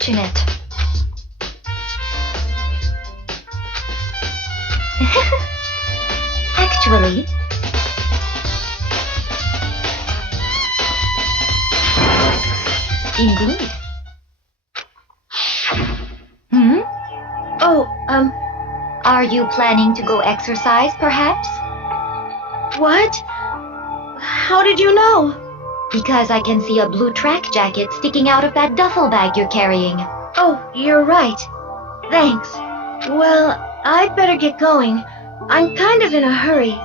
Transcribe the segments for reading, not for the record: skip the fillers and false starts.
unfortunate. Actually... Indeed. Hmm? Oh, are you planning to go exercise, perhaps? What? How did you know? Because I can see a blue track jacket sticking out of that duffel bag you're carrying. Oh, you're right. Thanks. Well, I'd better get going. I'm kind of in a hurry.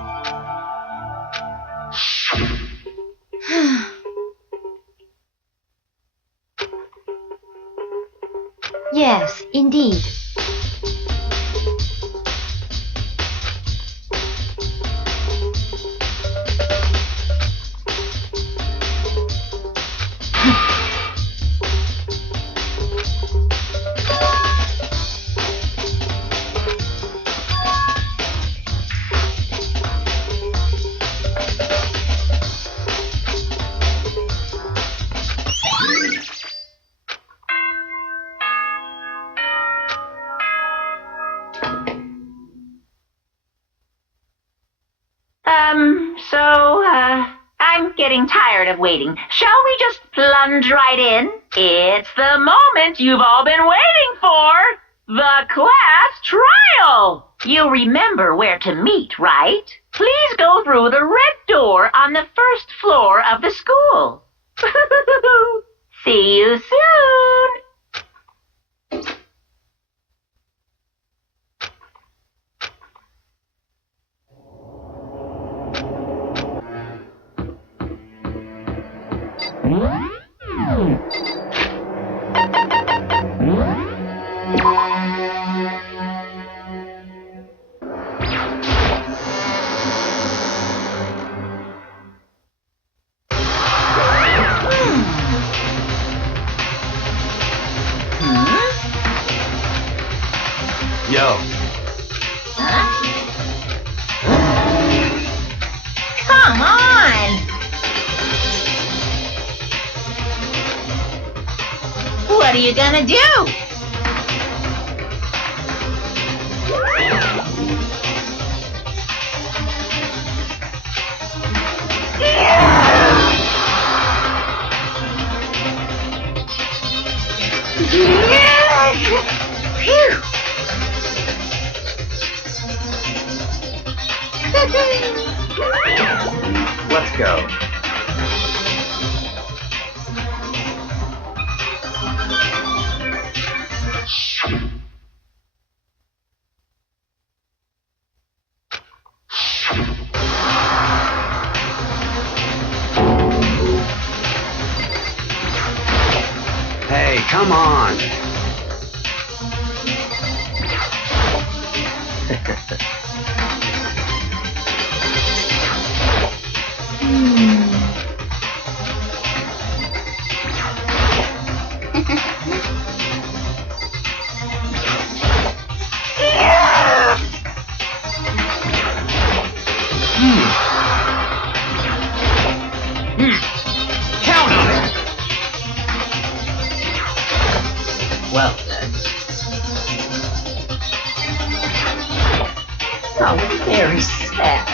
Yes, indeed. I'm getting tired of waiting. Shall we just plunge right in? It's the moment you've all been waiting for! The class trial! You remember where to meet, right? Please go through the red door on the first floor of the school. See you soon! Yo. Huh? Come on! What are you gonna do? Phew! Let's go. Hey, come on. Count on it. Well then. Oh, very sad.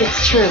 It's true.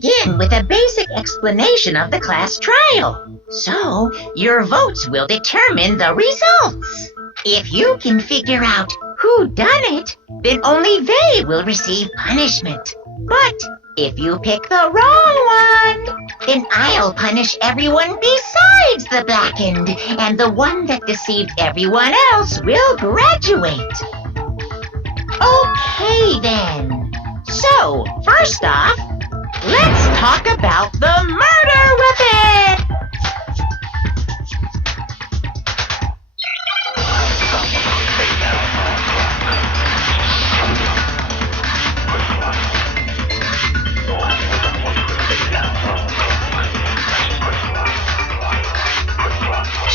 begin with a basic explanation of the class trial. So, your votes will determine the results. If you can figure out who done it, then only they will receive punishment. But if you pick the wrong one, then I'll punish everyone besides the blackened, and the one that deceived everyone else will graduate. Okay then. So, first off, let's talk about the murder weapon!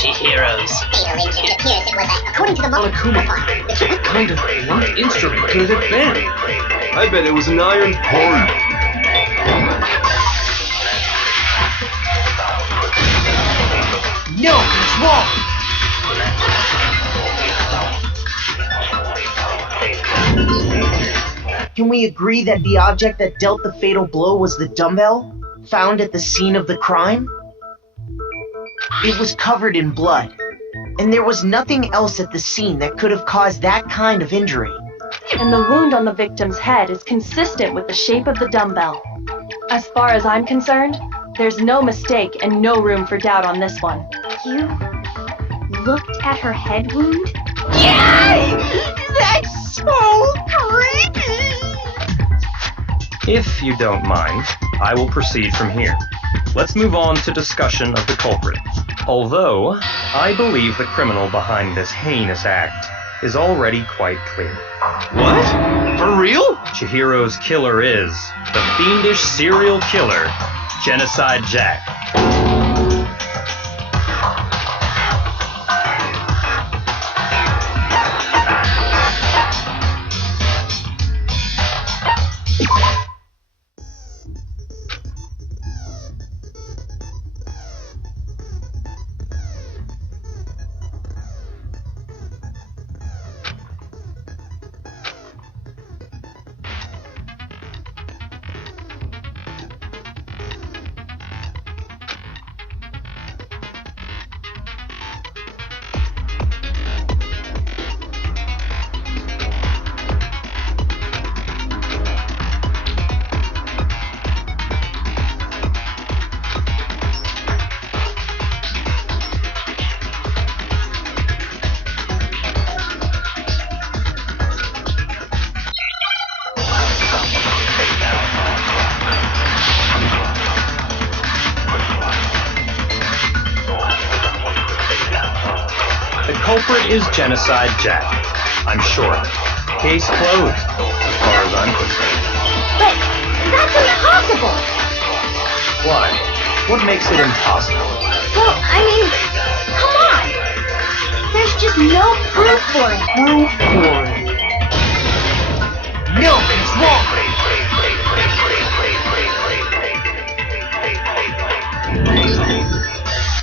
Chihiro's. It appears it was according to the Mondo file. What kind of blunt instrument could it have been? I bet it was an iron pipe. No, he's wrong. Can we agree that the object that dealt the fatal blow was the dumbbell found at the scene of the crime? It was covered in blood, and there was nothing else at the scene that could have caused that kind of injury. And the wound on the victim's head is consistent with the shape of the dumbbell. As far as I'm concerned, there's no mistake and no room for doubt on this one. You looked at her head wound? Yay! That's so creepy! If you don't mind, I will proceed from here. Let's move on to discussion of the culprit. Although, I believe the criminal behind this heinous act is already quite clear. What? For real? Chihiro's killer is the fiendish serial killer, Genocide Jack. The culprit is Genocide Jack. I'm sure. Case closed, as far as I'm concerned. But that's impossible! Why? What makes it impossible? Well, I mean, come on! There's just no proof for it. Proof for it. No, he's wrong!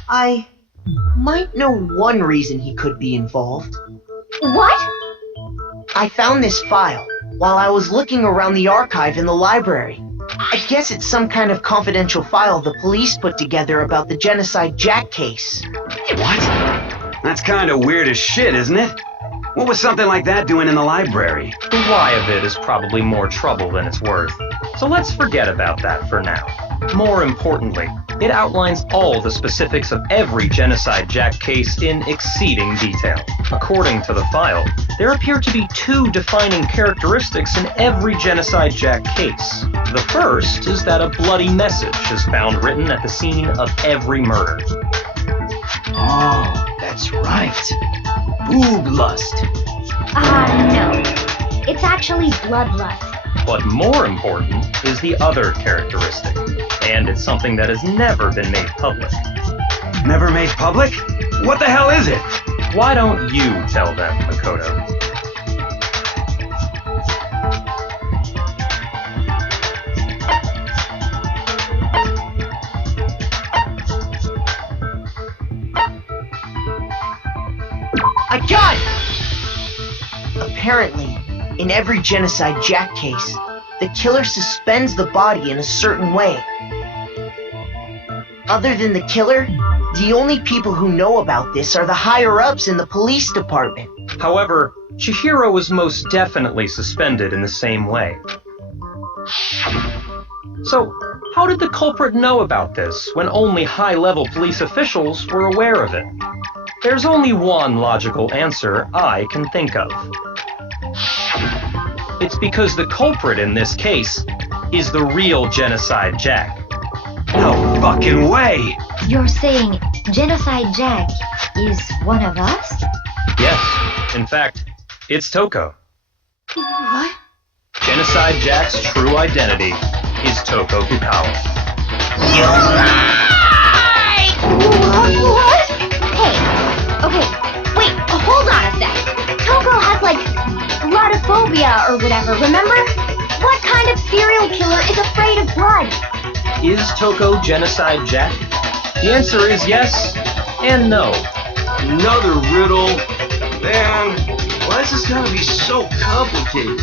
I might know one reason he could be involved. What? I found this file while I was looking around the archive in the library. I guess it's some kind of confidential file the police put together about the Genocide Jack case. What? That's kind of weird as shit, isn't it? What was something like that doing in the library? The why of it is probably more trouble than it's worth. So let's forget about that for now. More importantly, it outlines all the specifics of every Genocide Jack case in exceeding detail. According to the file, there appear to be two defining characteristics in every Genocide Jack case. The first is that a bloody message is found written at the scene of every murder. Oh, that's right. Boob lust. No. It's actually bloodlust. But more important is the other characteristic, and it's something that has never been made public. Never made public? What the hell is it? Why don't you tell them, Makoto? I got it! Apparently, in every Genocide Jack case, the killer suspends the body in a certain way. Other than the killer, the only people who know about this are the higher-ups in the police department. However, Chihiro was most definitely suspended in the same way. So, how did the culprit know about this when only high-level police officials were aware of it? There's only one logical answer I can think of. It's because the culprit in this case is the real Genocide Jack. No fucking way! You're saying Genocide Jack is one of us? Yes, in fact, it's Toko. What? Genocide Jack's true identity is Toko Fukawa. You lie! What? Okay, wait, hold on a sec. Toko has, like, blodophobia or whatever, remember? What kind of serial killer is afraid of blood? Is Toko Genocide Jack? The answer is yes and no. Another riddle. Man, why is this gotta be so complicated?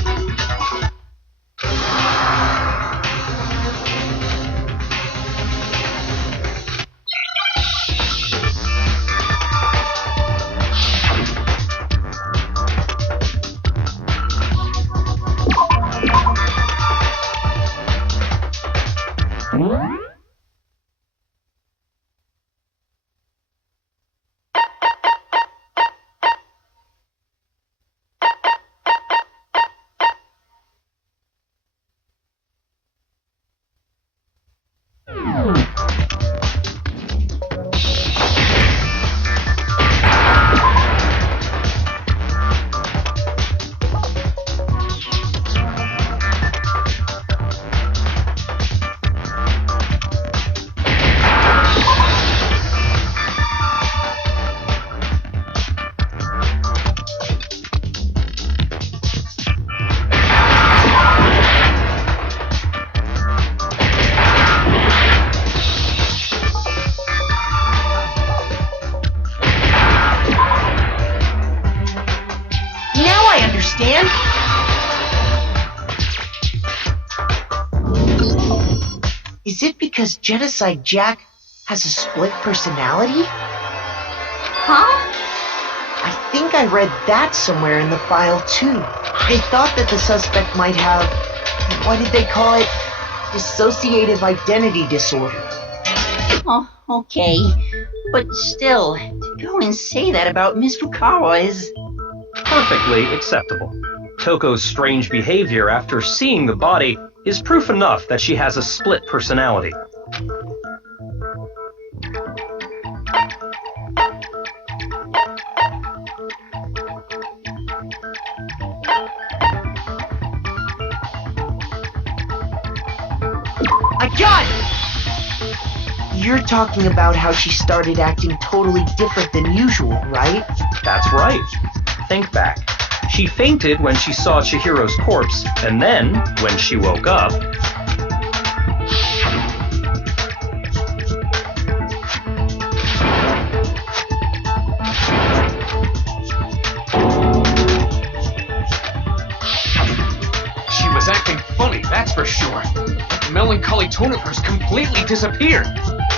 Is it because Genocide Jack has a split personality? Huh? I think I read that somewhere in the file too. They thought that the suspect might have, what did they call it? Dissociative identity disorder. Oh, okay. But still, to go and say that about Miss Fukawa is... perfectly acceptable. Toko's strange behavior after seeing the body is proof enough that she has a split personality. I got it! You're talking about how she started acting totally different than usual, right? That's right. Think back. She fainted when she saw Chihiro's corpse, and then, when she woke up... She was acting funny, that's for sure. The melancholy tone of hers completely disappeared.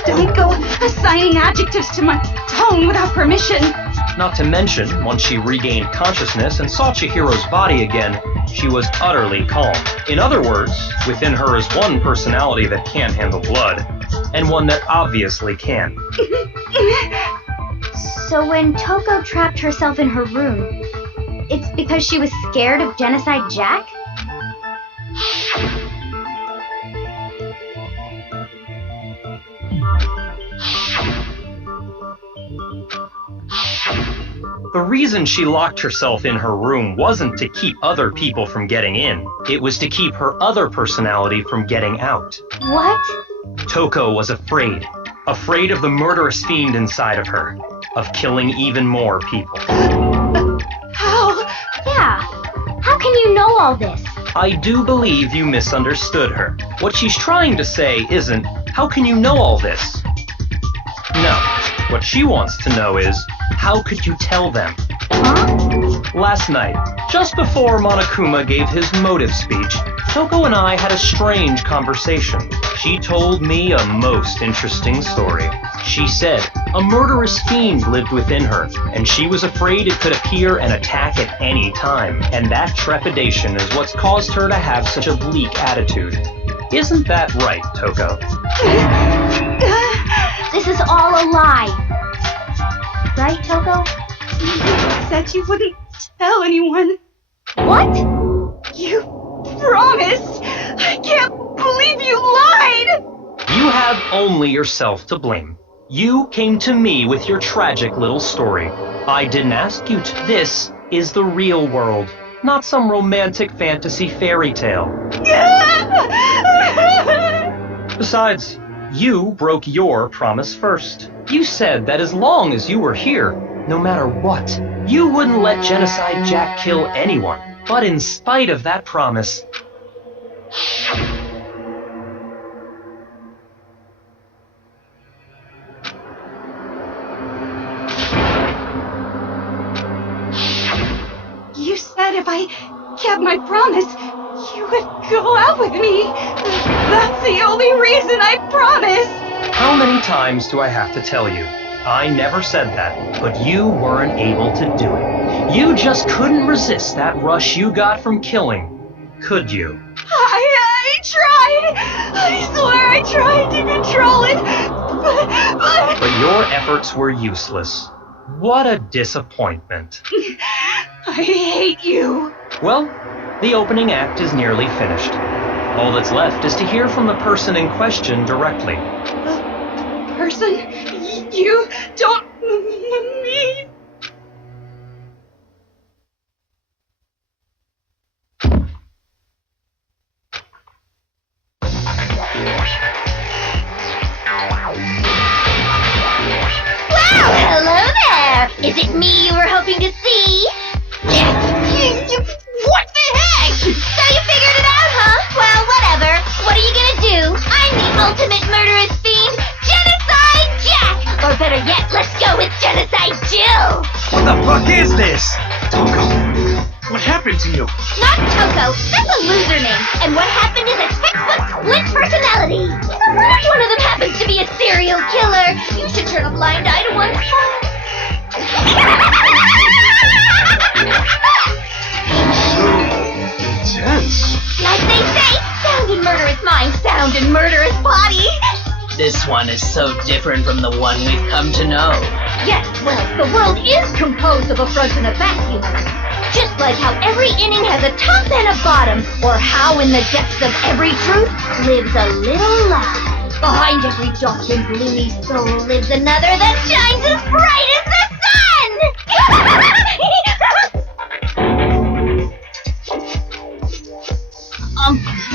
Don't go assigning adjectives to my tone without permission. Not to mention, once she regained consciousness and saw Chihiro's body again, she was utterly calm. In other words, within her is one personality that can't handle blood, and one that obviously can. So when Toko trapped herself in her room, it's because she was scared of Genocide Jack? The reason she locked herself in her room wasn't to keep other people from getting in. It was to keep her other personality from getting out. What? Toko was afraid. Afraid of the murderous fiend inside of her. Of killing even more people. How? Yeah. How can you know all this? I do believe you misunderstood her. What she's trying to say isn't, how can you know all this? No. What she wants to know is, how could you tell them? Huh? Last night, just before Monokuma gave his motive speech, Toko and I had a strange conversation. She told me a most interesting story. She said a murderous fiend lived within her, and she was afraid it could appear and attack at any time. And that trepidation is what's caused her to have such a bleak attitude. Isn't that right, Toko? This is all a lie. Right, Toko? You said you wouldn't tell anyone. What? You promised. I can't believe you lied. You have only yourself to blame. You came to me with your tragic little story. I didn't ask you to. This is the real world, not some romantic fantasy fairy tale. Besides, you broke your promise first. You said that as long as you were here, no matter what, you wouldn't let Genocide Jack kill anyone. But in spite of that promise, You said if I kept my promise, you would go out with me. That's the only reason I promised. how many times do I have to tell you? I never said that, but you weren't able to do it. You just couldn't resist that rush you got from killing, could you? I tried. I swear I tried to control it, But your efforts were useless. What a disappointment. I hate you. Well, the opening act is nearly finished. All that's left is to hear from the person in question directly. The person you don't mean. Well, hello there! Is it me you were hoping to see? What the heck? So you figured it out, huh? Well, whatever. What are you gonna do? I'm the ultimate murderous fiend, Genocide Jack! Or better yet, let's go with Genocide Jill! What the fuck is this? Toko, what happened to you? Not Toko, that's a loser name. And what happened is a textbook split personality. What if one of them happens to be a serial killer? You should turn a blind eye to one. Intense. Like they say, sound in murderous mind, sound in murderous body. This one is so different from the one we've come to know. Yes, well, the world is composed of a front and a back, humans. Just like how every inning has a top and a bottom, or how in the depths of every truth lives a little lie. Behind every dark and gloomy soul lives another that shines as bright as the sun!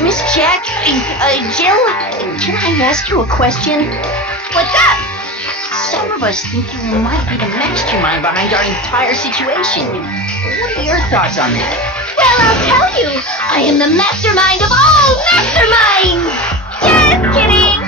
Miss Jack, Jill, can I ask you a question? What's up? Some of us think you might be the mastermind behind our entire situation. What are your thoughts on that? Well, I'll tell you. I am the mastermind of all masterminds! Just kidding!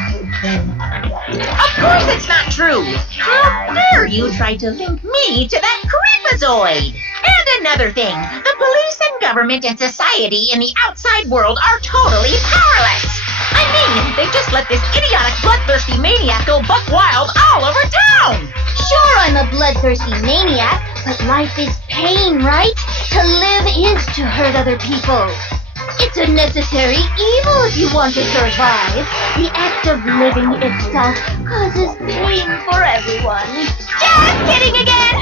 Of course it's not true. How dare you try to link me to that creepazoid? And another thing, the police and government and society in the outside world are totally powerless. I mean, they just let this idiotic, bloodthirsty maniac go buck wild all over town. Sure, I'm a bloodthirsty maniac, but life is pain, right? To live is to hurt other people. It's a necessary evil if you want to survive. The act of living itself causes pain for everyone. Just kidding again!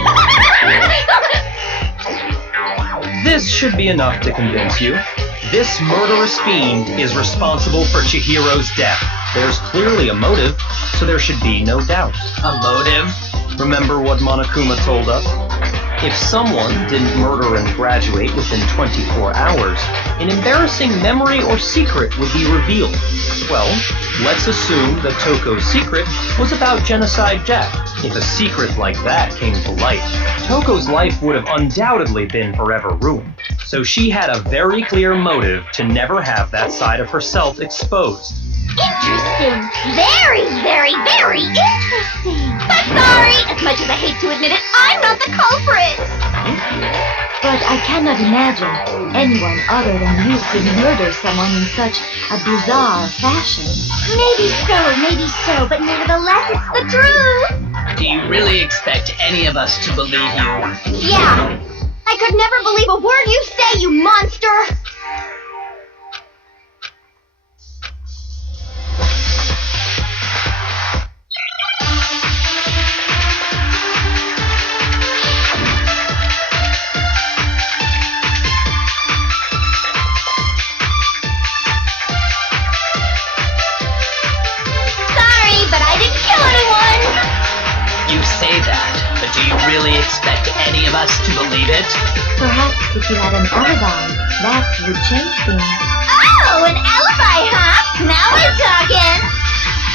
This should be enough to convince you. This murderous fiend is responsible for Chihiro's death. There's clearly a motive, so there should be no doubt. A motive? Remember what Monokuma told us? If someone didn't murder and graduate within 24 hours, an embarrassing memory or secret would be revealed. Well, let's assume that Toko's secret was about Genocide Jack. If a secret like that came to light, Toko's life would have undoubtedly been forever ruined. So she had a very clear motive to never have that side of herself exposed. Interesting. Very, very, very interesting. But sorry, as much as I hate to admit it, I'm not the culprit. But I cannot imagine anyone other than you could murder someone in such a bizarre fashion. Maybe so, but nevertheless, it's the truth. Do you really expect any of us to believe you? Yeah. I could never believe a word you say, you monster. Do you really expect any of us to believe it? Perhaps if you had an alibi, that would change things. Oh, an alibi, huh? Now we're talking!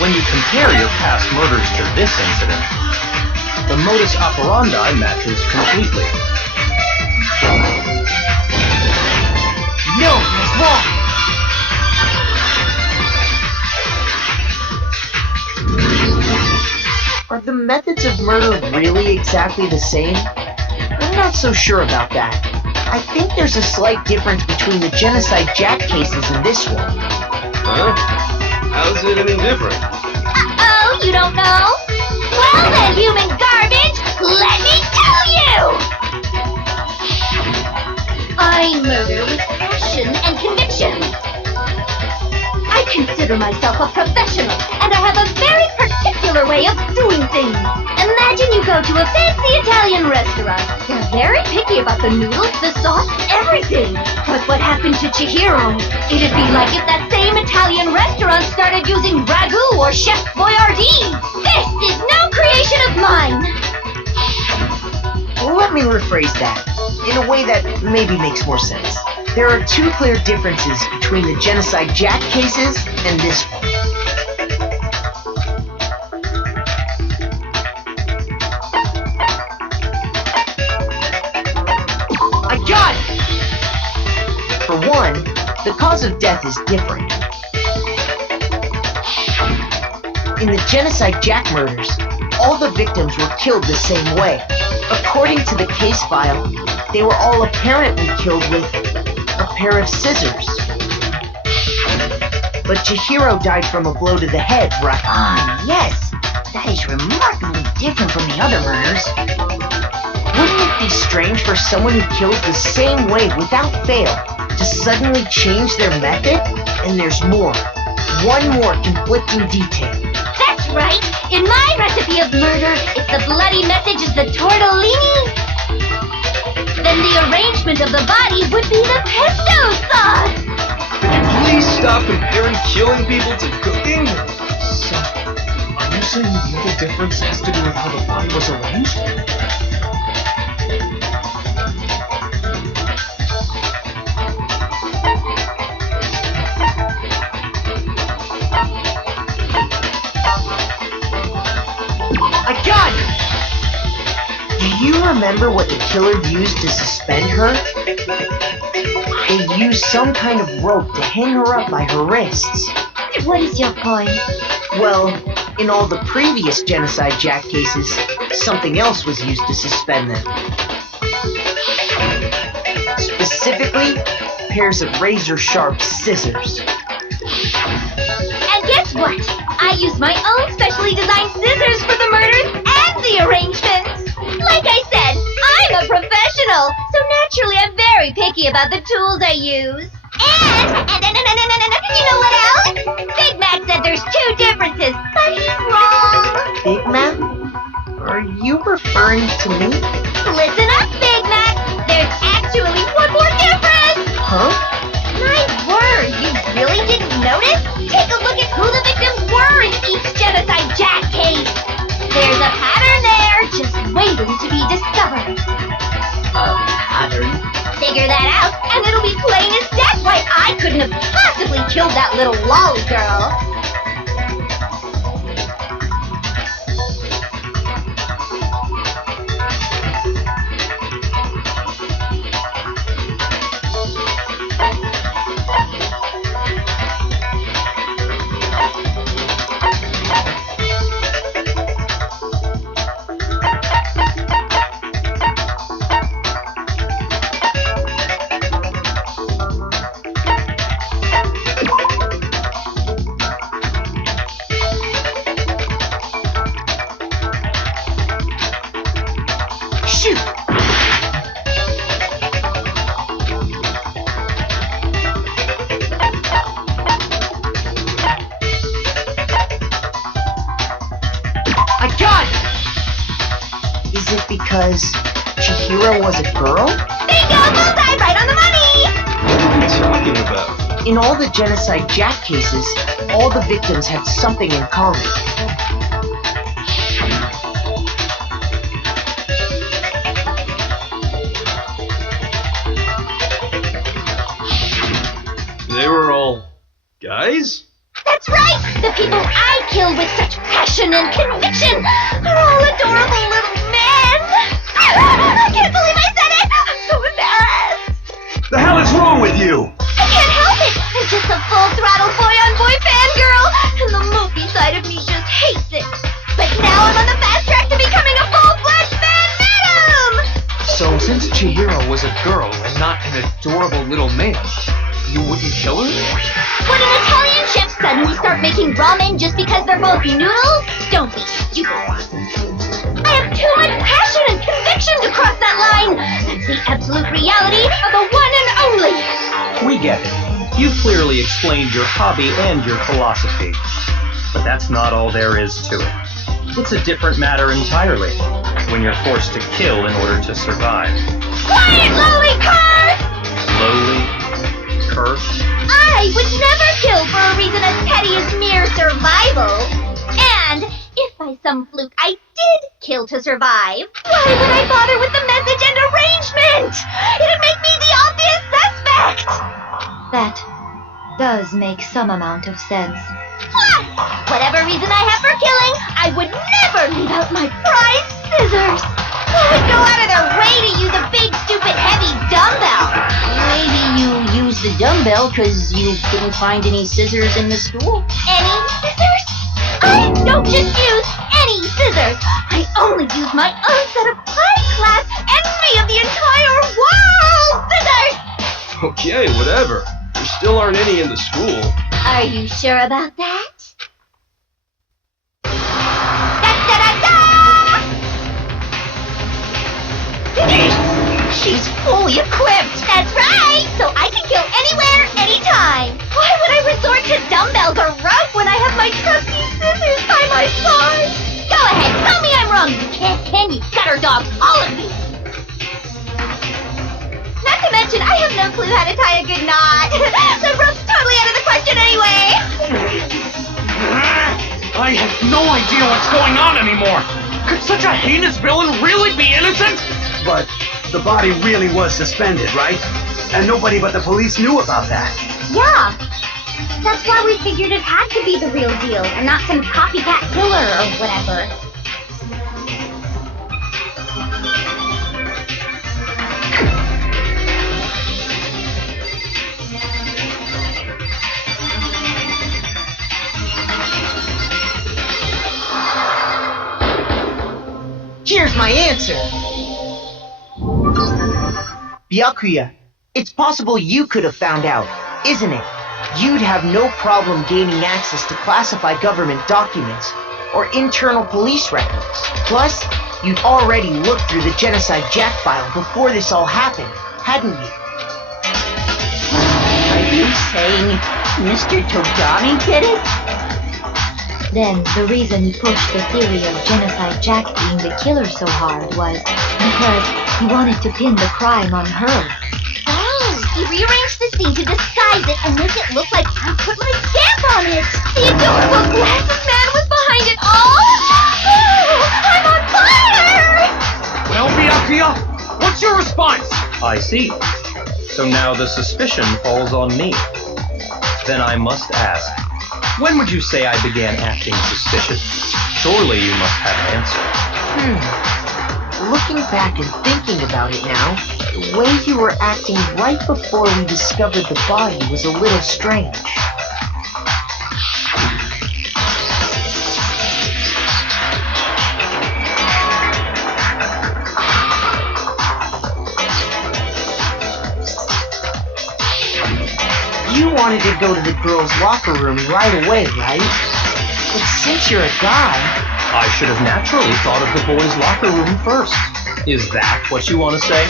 When you compare your past murders to this incident, the modus operandi matches completely. No, it's wrong! Are the methods of murder really exactly the same? I'm not so sure about that. I think there's a slight difference between the Genocide Jack cases and this one. Huh? How's it any different? Uh-oh, you don't know? Well then, human garbage, let me tell you! I murder with passion and conviction. I consider myself a professional, and I have a very particular way of doing things. Imagine you go to a fancy Italian restaurant. They're very picky about the noodles, the sauce, everything. But what happened to Chihiro? It'd be like if that same Italian restaurant started using ragu or Chef Boyardee. This is no creation of mine. Let me rephrase that in a way that maybe makes more sense. There are two clear differences between the Genocide Jack cases and this one. I got it! For one, the cause of death is different. In the Genocide Jack murders, all the victims were killed the same way. According to the case file, they were all apparently killed with a pair of scissors. But Chihiro died from a blow to the head, right? Ah, yes. That is remarkably different from the other murders. Wouldn't it be strange for someone who kills the same way without fail to suddenly change their method? And there's more. One more conflicting detail. That's right. In my recipe of murder, if the bloody message is the tortellini, then the arrangement of the body would be the pesto sauce! Could you please stop comparing killing people to cooking? So, are you saying the other difference has to do with how the body was arranged? I got it! Do you remember what the killer used to suspend her? They used some kind of rope to hang her up by her wrists. What is your point? Well, in all the previous Genocide Jack cases, something else was used to suspend them. Specifically, pairs of razor-sharp scissors. And guess what? I use my own specially designed scissors for the murders and the arrangements. Like I said, I'm a professional, so naturally I'm very picky about the tools I use. And you know what else? Big Mac said there's two differences, but he's wrong. Big Mac? Are you referring to me? Listen up, Big Mac. There's actually one more difference. Huh? My word, you really didn't notice? Take a look at who the victims were in each Genocide Jack case. There's a pattern there, just waiting to be discovered. A pattern? Figure that out, and it'll be plain as death why I couldn't have possibly killed that little lolly girl. I got it! Is it because Chihiro was a girl? Bingo! Bullseye! Right on the money! What are you talking about? In all the Genocide Jack cases, all the victims had something in common. They were all guys? That's right! The people I kill with such passion and conviction are all adorable little men! I can't believe I said it! I'm so embarrassed! The hell is wrong with you? I can't help it! I'm just a full-throttle boy-on-boy fangirl, and the movie side of me just hates it. But now I'm on the fast track to becoming a full-fledged fan madam! So since Chihiro was a girl and not an adorable little man, you wouldn't kill her? Would an Italian chef suddenly start making ramen just because they're both noodles? Don't be stupid. I have too much passion and conviction to cross that line. That's the absolute reality of the one and only. We get it. You've clearly explained your hobby and your philosophy. But that's not all there is to it. It's a different matter entirely when you're forced to kill in order to survive. Quiet, lowly curse! Lowly? Curse? I would never kill for a reason as petty as mere survival. And if by some fluke I did kill to survive, why would I bother with the message and arrangement? It'd make me the obvious suspect. That does make some amount of sense. Plus, whatever reason I have for killing, I would never leave out my prized scissors. Who would go out of their way to use a big, stupid, heavy dumbbell? Maybe you used the dumbbell because you couldn't find any scissors in the school. Any scissors? I don't just use any scissors. I only use my own set of high-class envy of the entire world scissors! Okay, whatever. There still aren't any in the school. Are you sure about that? Da-da-da-da! She's fully equipped. That's right! So I can kill anywhere, anytime. Why would I resort to dumbbells or rope when I have my trusty scissors by my side? Go ahead, tell me I'm wrong, you can you gutter dogs, all of you! Not to mention, I have no clue how to tie a good knot. The rope's totally out of the question anyway. I have no idea what's going on anymore. Could such a heinous villain really be innocent? But the body really was suspended, right? And nobody but the police knew about that. Yeah. That's why we figured it had to be the real deal and not some copycat killer or whatever. Here's my answer. Byakuya, it's possible you could have found out, isn't it? You'd have no problem gaining access to classified government documents or internal police records. Plus, you'd already looked through the Genocide Jack file before this all happened, hadn't you? Are you saying Mr. Togami did it? Then the reason he pushed the theory of Genocide Jack being the killer so hard was because he wanted to pin the crime on her. Oh, he rearranged the scene to disguise it and make it look like I put my stamp on it. The adorable glasses man was behind it all. Oh, I'm on fire! Well, Byakuya, what's your response? I see. So now the suspicion falls on me. Then I must ask, when would you say I began acting suspicious? Surely you must have an answer. Looking back and thinking about it now, the way you were acting right before we discovered the body was a little strange. You wanted to go to the girls' locker room right away, right? But since you're a guy... I should have naturally thought of the boys' locker room first. Is that what you want to say?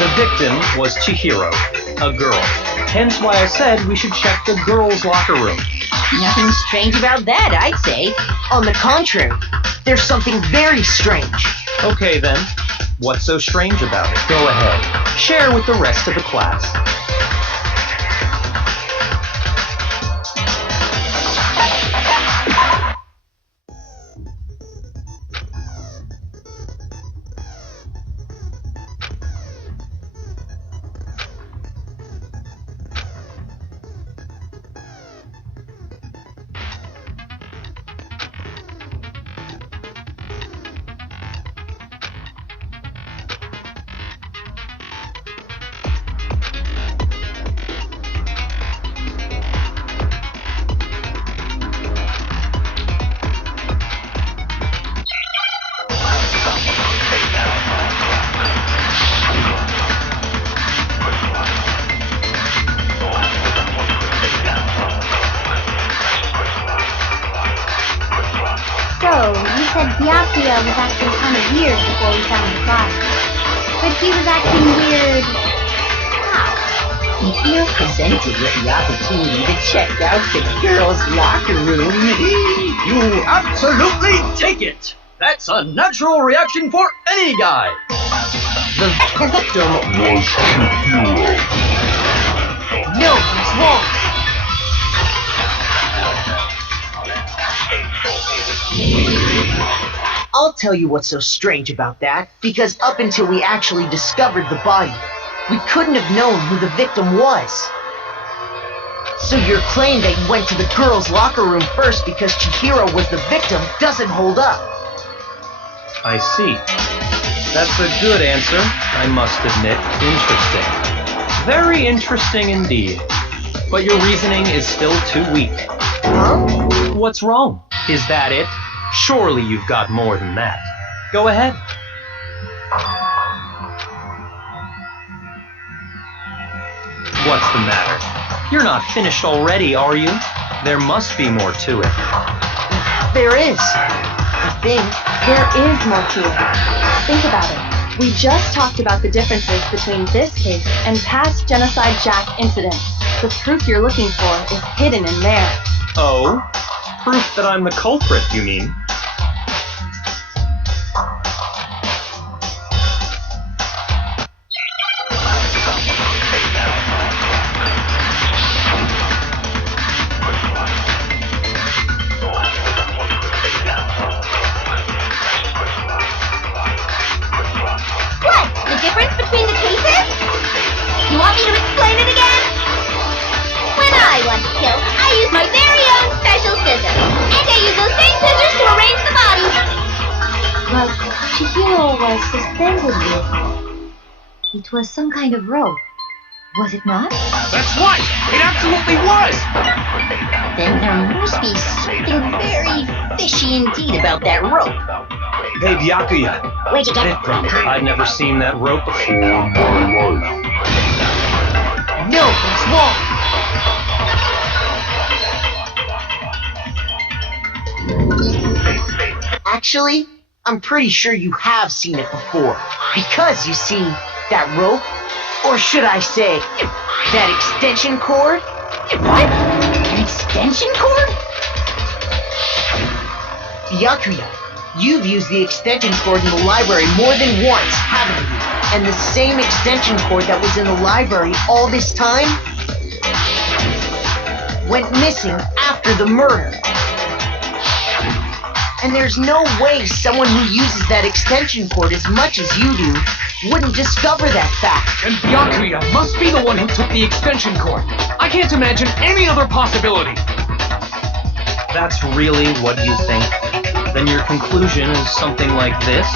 The victim was Chihiro, a girl. Hence why I said we should check the girls' locker room. Nothing strange about that, I'd say. On the contrary, There's something very strange. Okay then, what's so strange about it? Go ahead, share with the rest of the class. Byakuya was acting kind of weird before we found the file. But he was acting weird... how? Chihiro presented with the opportunity to check out the girls' locker room. You absolutely take it! That's a natural reaction for any guy! The victim was Chihiro. No, he's wrong! I'll tell you what's so strange about that, because up until we actually discovered the body, we couldn't have known who the victim was. So your claim that you went to the girls' locker room first because Chihiro was the victim doesn't hold up. I see. That's a good answer, I must admit. Interesting. Very interesting indeed. But your reasoning is still too weak. Huh? What's wrong? Is that it? Surely you've got more than that. Go ahead. What's the matter? You're not finished already, are you? There must be more to it. There is. I think. There is more to it. Think about it. We just talked about the differences between this case and past Genocide Jack incidents. The proof you're looking for is hidden in there. Oh? Proof that I'm the culprit, you mean? What? The difference between the cases? You want me to explain it again? When I want to kill, I use my very own special scissors. And I use those same scissors to arrange the body. But Chihiro was suspended with... It was some kind of rope. Was it not? That's right! It absolutely was! Then there must be something very fishy indeed about that rope. Hey, Byakuya. Where'd you get it from? I've never seen that rope before. No, it's wrong. Actually, I'm pretty sure you have seen it before. Because, you see, that rope, or should I say, that extension cord? What? An extension cord? Byakuya, you've used the extension cord in the library more than once, haven't you? And the same extension cord that was in the library all this time went missing after the murder. And there's no way someone who uses that extension cord as much as you do wouldn't discover that fact. And Byakuya must be the one who took the extension cord. I can't imagine any other possibility. That's really what you think? Then your conclusion is something like this?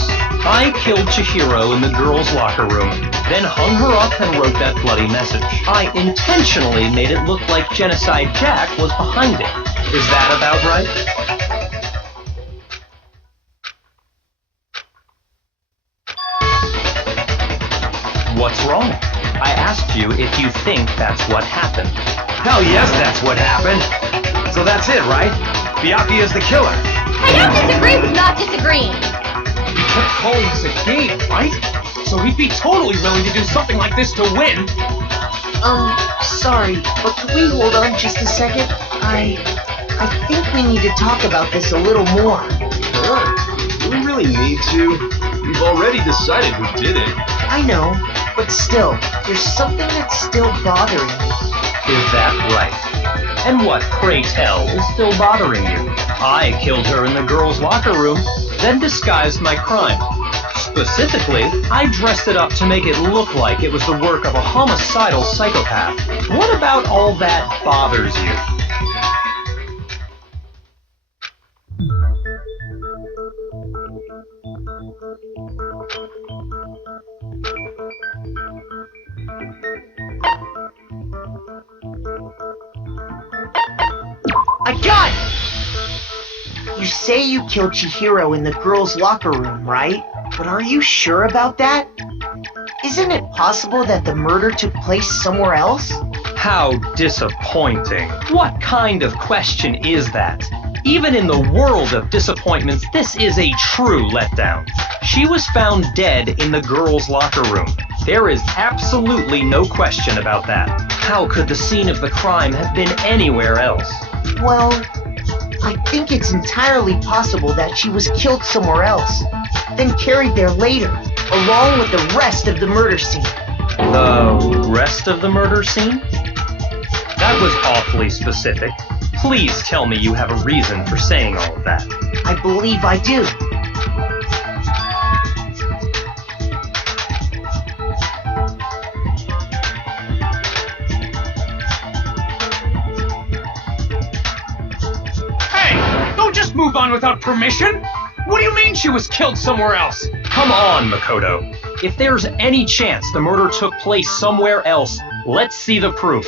I killed Chihiro in the girls' locker room, then hung her up and wrote that bloody message. I intentionally made it look like Genocide Jack was behind it. Is that about right? What's wrong? I asked you if you think that's what happened. Hell yes, that's what happened. So that's it, right? Byakuya's the killer. I don't disagree with not disagreeing. He kept calling this a game, right? So he'd be totally willing to do something like this to win. Sorry, but could we hold on just a second? I think we need to talk about this a little more. Sure. really need to. We've already decided who did it. I know, but still, there's something that's still bothering me. Is that right? And what, pray tell, is still bothering you? I killed her in the girls' locker room, then disguised my crime. Specifically, I dressed it up to make it look like it was the work of a homicidal psychopath. What about all that bothers you? I got it! You say you killed Chihiro in the girls' locker room, right? But are you sure about that? Isn't it possible that the murder took place somewhere else? How disappointing. What kind of question is that? Even in the world of disappointments, this is a true letdown. She was found dead in the girls' locker room. There is absolutely no question about that. How could the scene of the crime have been anywhere else? Well, I think it's entirely possible that she was killed somewhere else, then carried there later, along with the rest of the murder scene. The rest of the murder scene? That was awfully specific. Please tell me you have a reason for saying all of that. I believe I do. Just move on without permission? What do you mean she was killed somewhere else? Come on, Makoto. If there's any chance the murder took place somewhere else, let's see the proof.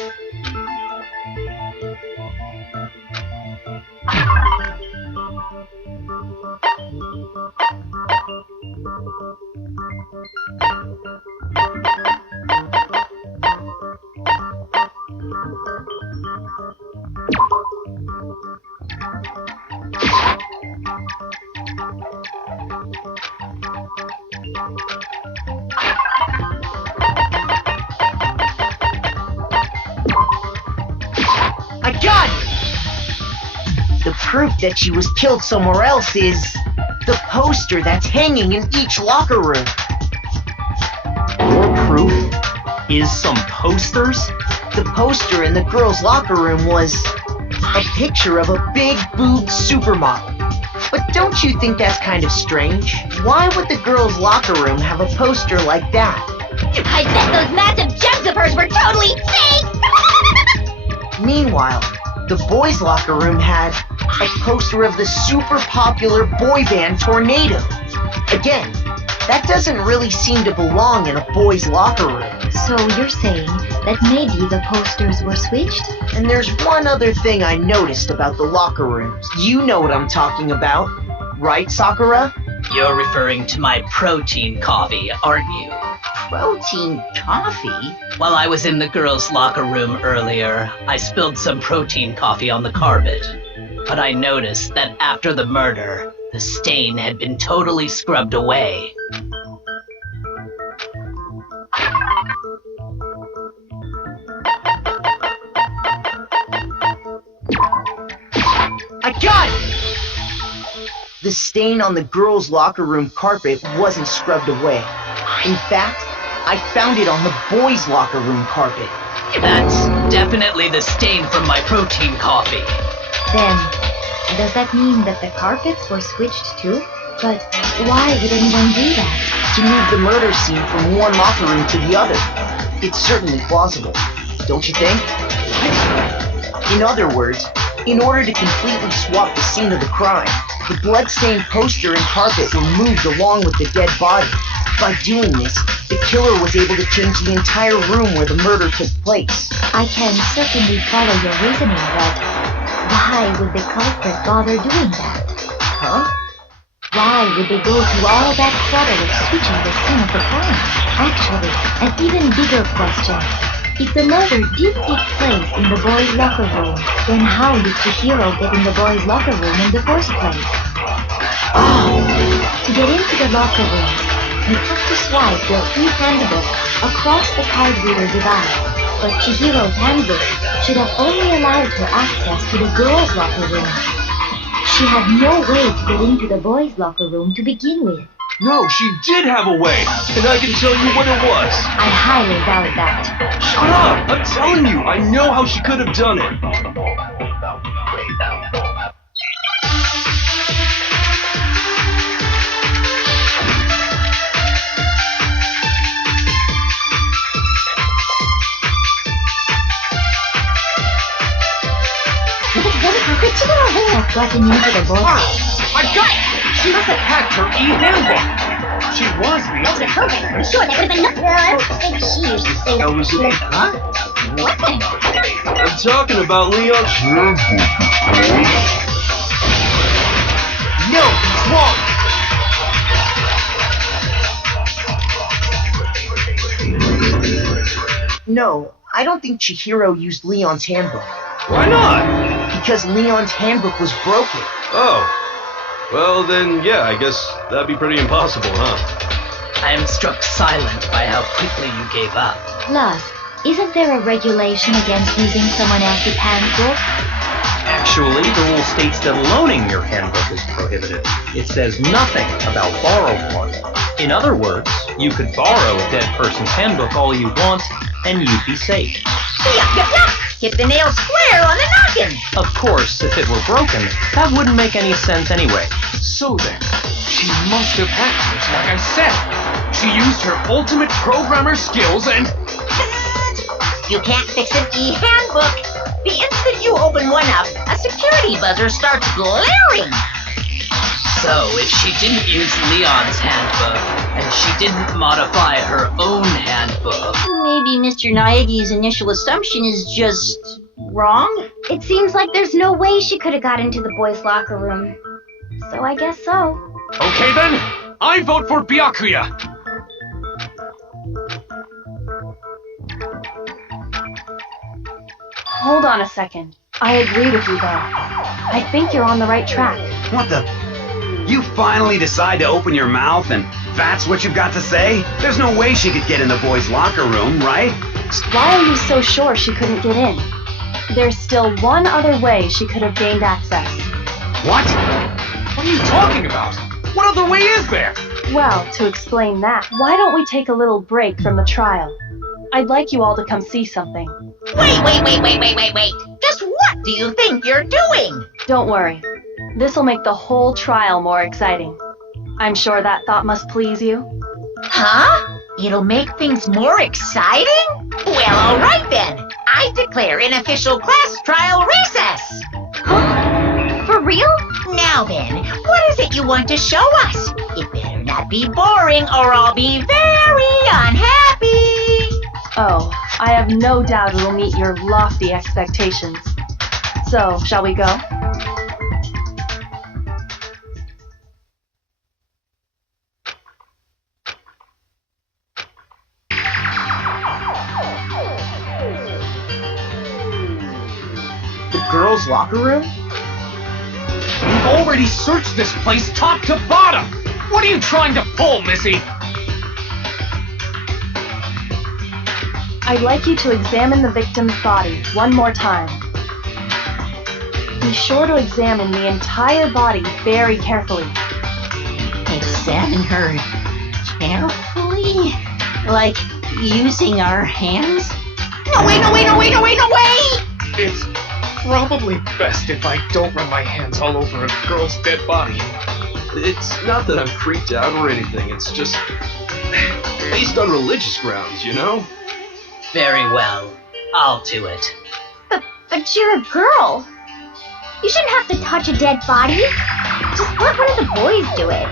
The proof that she was killed somewhere else is the poster that's hanging in each locker room. Your proof is some posters? The poster in the girls' locker room was a picture of a big boobed supermodel. But don't you think that's kind of strange? Why would the girls' locker room have a poster like that? I bet those massive gems of hers were totally fake! Meanwhile, the boys' locker room had a poster of the super popular boy band Tornado. Again, that doesn't really seem to belong in a boys' locker room. So you're saying that maybe the posters were switched? And there's one other thing I noticed about the locker rooms. You know what I'm talking about, right, Sakura? You're referring to my protein coffee, aren't you? Protein coffee? While I was in the girls' locker room earlier, I spilled some protein coffee on the carpet. But I noticed that after the murder, the stain had been totally scrubbed away. I got it! The stain on the girls' locker room carpet wasn't scrubbed away. In fact, I found it on the boys' locker room carpet. That's definitely the stain from my protein coffee. Then, does that mean that the carpets were switched too? But why would anyone do that? To move the murder scene from one locker room to the other. It's certainly plausible, don't you think? In other words, in order to completely swap the scene of the crime, the bloodstained poster and carpet were moved along with the dead body. By doing this, the killer was able to change the entire room where the murder took place. I can certainly follow your reasoning, but why would the culprit bother doing that? Huh? Why would they go through all that trouble of switching the scene of the crime? Actually, an even bigger question. If the murder did take place in the boys' locker room, then how did Chihiro get in the boys' locker room in the first place? To get into the locker rooms, you have to swipe your e-handbook across the card reader device. But Chihiro's handbook should have only allowed her access to the girls' locker room. She she had no way to get into the boys' locker room to begin with. No, she did have a way, and I can tell you what it was. I highly doubt that. Shut up! I'm telling you, I know how she could have done it. Gotten into the boys. I got it! She must have hacked her e-handbook. She was the That's a program. I'm sure that would have been nothing. I think she used to say that. That was it. Huh? What? I'm talking about Leon's handbook. No, he's wrong. No, I don't think Chihiro used Leon's handbook. Why not? Because Leon's handbook was broken. Oh. Well, then, yeah, I guess that'd be pretty impossible, huh? I am struck silent by how quickly you gave up. Plus, isn't there a regulation against using someone else's handbook? Actually, the rule states that loaning your handbook is prohibited. It says nothing about borrowing one. In other words, you could borrow a dead person's handbook all you want, and you'd be safe. Yuck, yuck, yuck! Hit the nail square on the noggin! Of course, if it were broken, that wouldn't make any sense anyway. So then, she must have hacked it, like I said. She used her ultimate programmer skills and... You can't fix an e-handbook. The instant you open one up, a security buzzer starts blaring. So, if she didn't use Leon's handbook, and she didn't modify her own handbook... Maybe Mr. Naegi's initial assumption is just wrong? It seems like there's no way she could have got into the boys' locker room. So I guess so. Okay then, I vote for Byakuya. Hold on a second. I agree with you, though. I think you're on the right track. What the? You finally decide to open your mouth and that's what you've got to say? There's no way she could get in the boys' locker room, right? Why are you so sure she couldn't get in? There's still one other way she could have gained access. What? What are you talking about? What other way is there? Well, to explain that, why don't we take a little break from the trial? I'd like you all to come see something. Wait. Just what do you think you're doing? Don't worry. This'll make the whole trial more exciting. I'm sure that thought must please you. Huh? It'll make things more exciting? Well, all right then. I declare an official class trial recess. Huh? For real? Now then, what is it you want to show us? It better not be boring or I'll be very unhappy. Oh, I have no doubt it'll meet your lofty expectations. So, shall we go? The girls' locker room? We've already searched this place top to bottom! What are you trying to pull, Missy? I'd like you to examine the victim's body one more time. Be sure to examine the entire body very carefully. Examine her carefully? Like using our hands? No way! It's probably best if I don't run my hands all over a girl's dead body. It's not that I'm creeped out or anything, it's just based on religious grounds, you know? Very well. I'll do it. But you're a girl. You shouldn't have to touch a dead body. Just let one of the boys do it.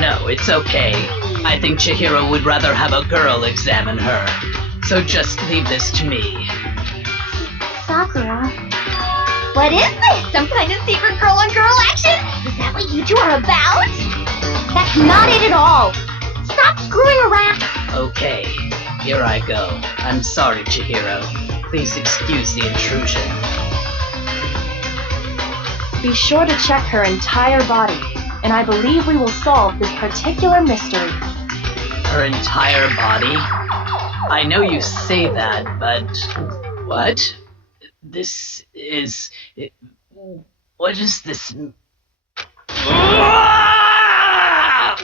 No, it's okay. I think Chihiro would rather have a girl examine her. So just leave this to me. Sakura. What is this? Some kind of secret girl-on-girl action? Is that what you two are about? That's not it at all. Stop screwing around. Okay, here I go. I'm sorry, Chihiro. Please excuse the intrusion. Be sure to check her entire body, and I believe we will solve this particular mystery. Her entire body? I know you say that, but... What? This is... What is this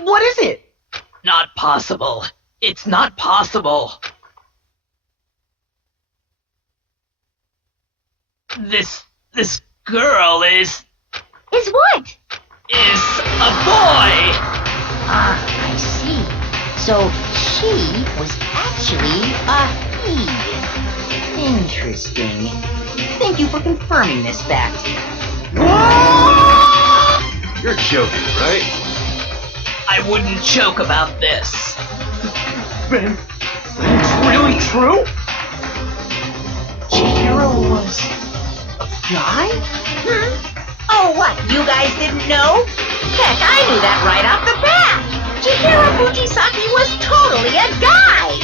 What is it? Not possible. It's not possible. This girl is what? Is a boy! Ah, I see. So she was actually a he. Interesting. Thank you for confirming this fact. You're joking, right? I wouldn't joke about this. Ben, it's really true? Chihiro was a guy? Oh, what? You guys didn't know? Heck, I knew that right off the bat. Chihiro Fujisaki was totally a guy.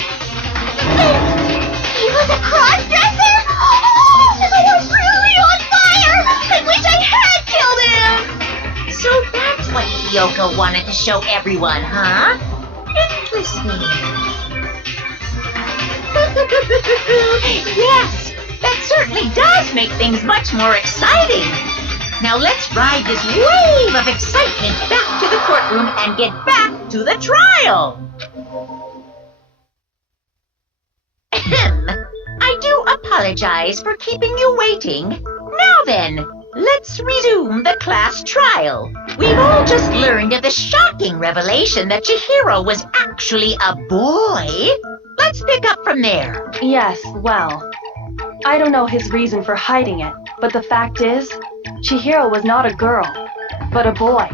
He was a cross-dresser? Oh, I was really on fire! I wish I had killed him! So that's what Kyoko wanted to show everyone, huh? Interesting. Yes, that certainly does make things much more exciting. Now let's ride this wave of excitement back to the courtroom and get back to the trial. I do apologize for keeping you waiting. Now then, let's resume the class trial. We've all just learned of the shocking revelation that Chihiro was actually a boy. Let's pick up from there. Yes, well, I don't know his reason for hiding it, but the fact is, Chihiro was not a girl, but a boy.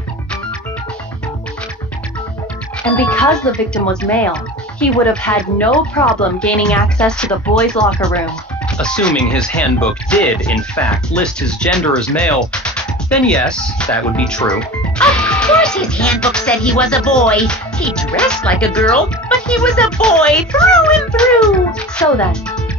And because the victim was male, he would have had no problem gaining access to the boys' locker room. Assuming his handbook did, in fact, list his gender as male, then yes, that would be true. Of course his handbook said he was a boy. He dressed like a girl, but he was a boy through and through. So then,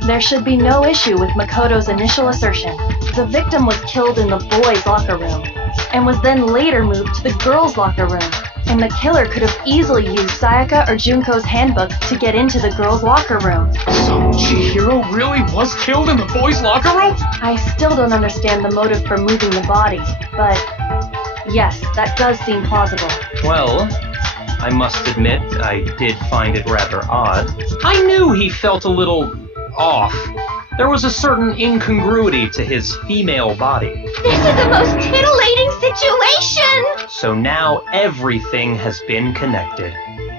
there should be no issue with Makoto's initial assertion. The victim was killed in the boys' locker room, and was then later moved to the girls' locker room. And the killer could have easily used Sayaka or Junko's handbook to get into the girls' locker room. So Chihiro really was killed in the boys' locker room? I still don't understand the motive for moving the body, but yes, that does seem plausible. Well, I must admit, I did find it rather odd. I knew he felt a little off. There was a certain incongruity to his female body. This is the most titillating situation! So now everything has been connected.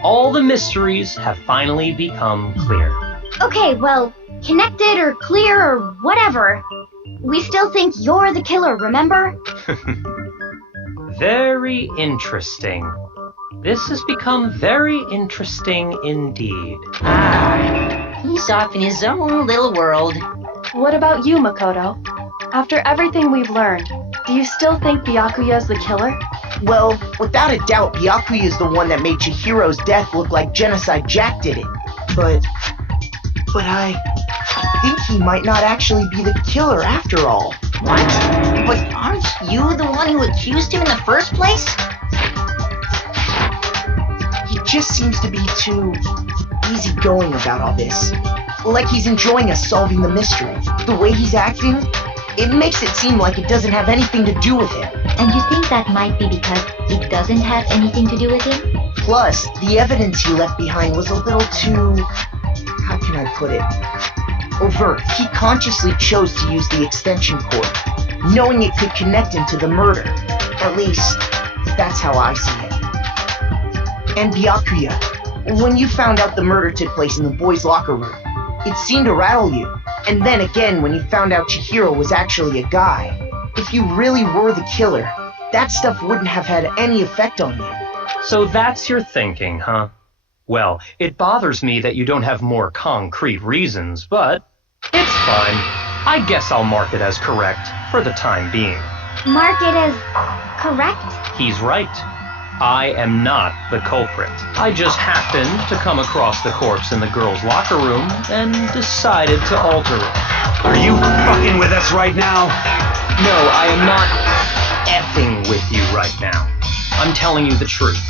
All the mysteries have finally become clear. Okay, well, connected or clear or whatever. We still think you're the killer, remember? Very interesting. This has become very interesting indeed. He's off in his own little world. What about you, Makoto? After everything we've learned, do you still think Byakuya's the killer? Well, without a doubt, Byakuya is the one that made Chihiro's death look like Genocide Jack did it. But I think he might not actually be the killer after all. What? But aren't you the one who accused him in the first place? He just seems to be too easygoing about all this. Like he's enjoying us solving the mystery. The way he's acting, it makes it seem like it doesn't have anything to do with him. And you think that might be because it doesn't have anything to do with him? Plus, the evidence he left behind was a little too... how can I put it? Overt. He consciously chose to use the extension cord, knowing it could connect him to the murder. At least, that's how I see it. And Byakuya, when you found out the murder took place in the boys' locker room, it seemed to rattle you. And then again, when you found out Chihiro was actually a guy, if you really were the killer, that stuff wouldn't have had any effect on you. So that's your thinking, huh? Well, it bothers me that you don't have more concrete reasons, but it's fine. I guess I'll mark it as correct for the time being. Mark it as correct? He's right. I am not the culprit. I just happened to come across the corpse in the girls' locker room and decided to alter it. Are you fucking with us right now? No, I am not effing with you right now. I'm telling you the truth.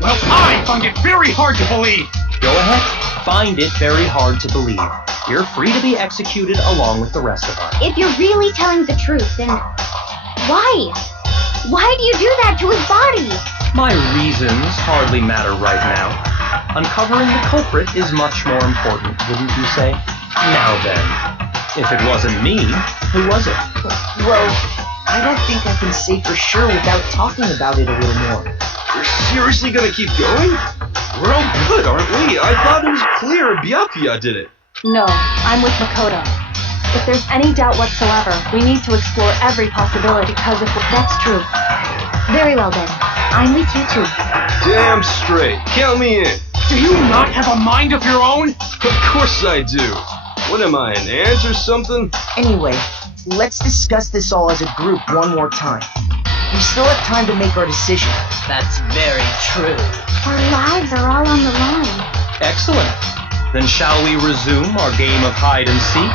Well, I find it very hard to believe. Go ahead. Find it very hard to believe. You're free to be executed along with the rest of us. If you're really telling the truth, then why? Why do you do that to his body? My reasons hardly matter right now. Uncovering the culprit is much more important, wouldn't you say? Now then, if it wasn't me, who was it? Well, I don't think I can say for sure without talking about it a little more. You're seriously gonna keep going? We're all good, aren't we? I thought it was clear Byakuya did it. No, I'm with Makoto. If there's any doubt whatsoever, we need to explore every possibility because if That's true. Very well then. I'm with you too. Damn straight. Count me in. Do you not have a mind of your own? Of course I do. What am I, an ant or something? Anyway, let's discuss this all as a group one more time. We still have time to make our decision. That's very true. Our lives are all on the line. Excellent. Then shall we resume our game of hide and seek?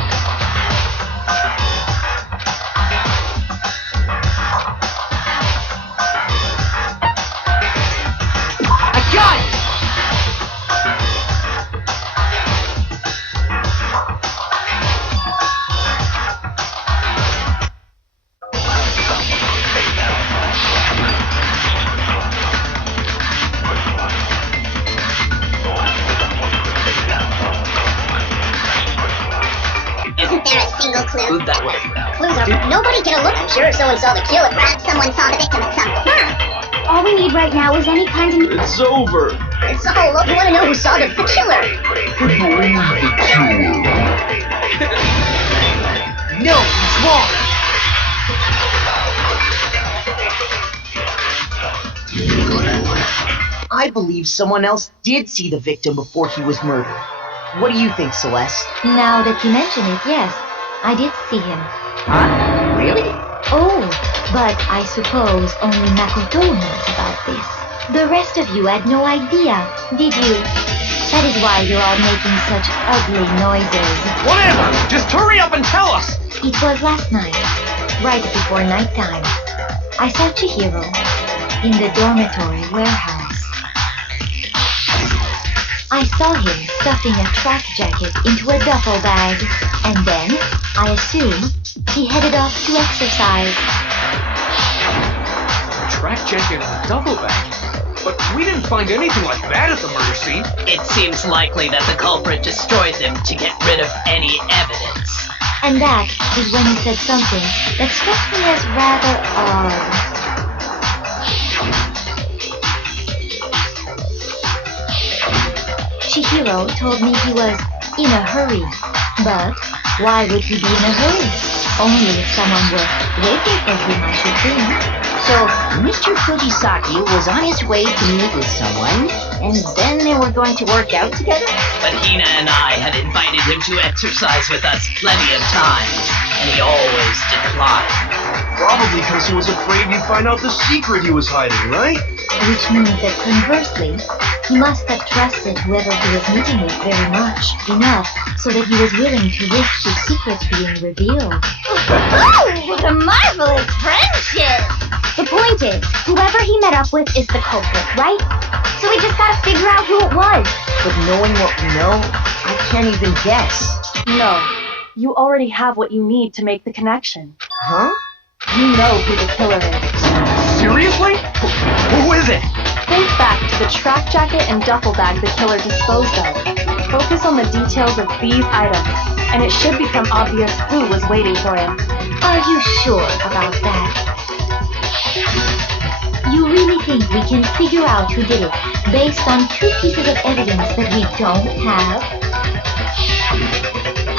I got it! Isn't there a single clue? That way. Clues are... Nobody get a look. I'm sure someone saw the kill. Perhaps someone saw the victim at some point. All we need right now is any kind of... It's over. So, look, we want to know who saw the killer. No, it's wrong. I believe someone else did see the victim before he was murdered. What do you think, Celeste? Now that you mention it, yes. I did see him. Huh? Really? Oh, but I suppose only Makoto knows about this. The rest of you had no idea, did you? That is why you're all making such ugly noises. Whatever! Just hurry up and tell us! It was last night, right before nighttime. I saw Chihiro in the dormitory warehouse. I saw him stuffing a track jacket into a duffel bag, and then, I assume, he headed off to exercise. A track jacket and a duffel bag? But we didn't find anything like that at the murder scene. It seems likely that the culprit destroyed them to get rid of any evidence. And that is when he said something that struck me as rather odd. Chihiro told me he was in a hurry. But why would he be in a hurry? Only if someone were waiting for him, I should think. So, Mr. Fujisaki was on his way to meet with someone, and then they were going to work out together? But Hina and I had invited him to exercise with us plenty of times, and he always declined. Probably because he was afraid you'd find out the secret he was hiding, right? Which means that conversely, he must have trusted whoever he was meeting with very much, enough, so that he was willing to risk his secrets being revealed. Oh, what a marvelous friendship! The point is, whoever he met up with is the culprit, right? So we just gotta figure out who it was. But knowing what we know, I can't even guess. No. You already have what you need to make the connection. Huh? You know who the killer is. Seriously? Who is it? Think back to the track jacket and duffel bag the killer disposed of. Focus on the details of these items, and it should become obvious who was waiting for him. Are you sure about that? You really think we can figure out who did it based on two pieces of evidence that we don't have?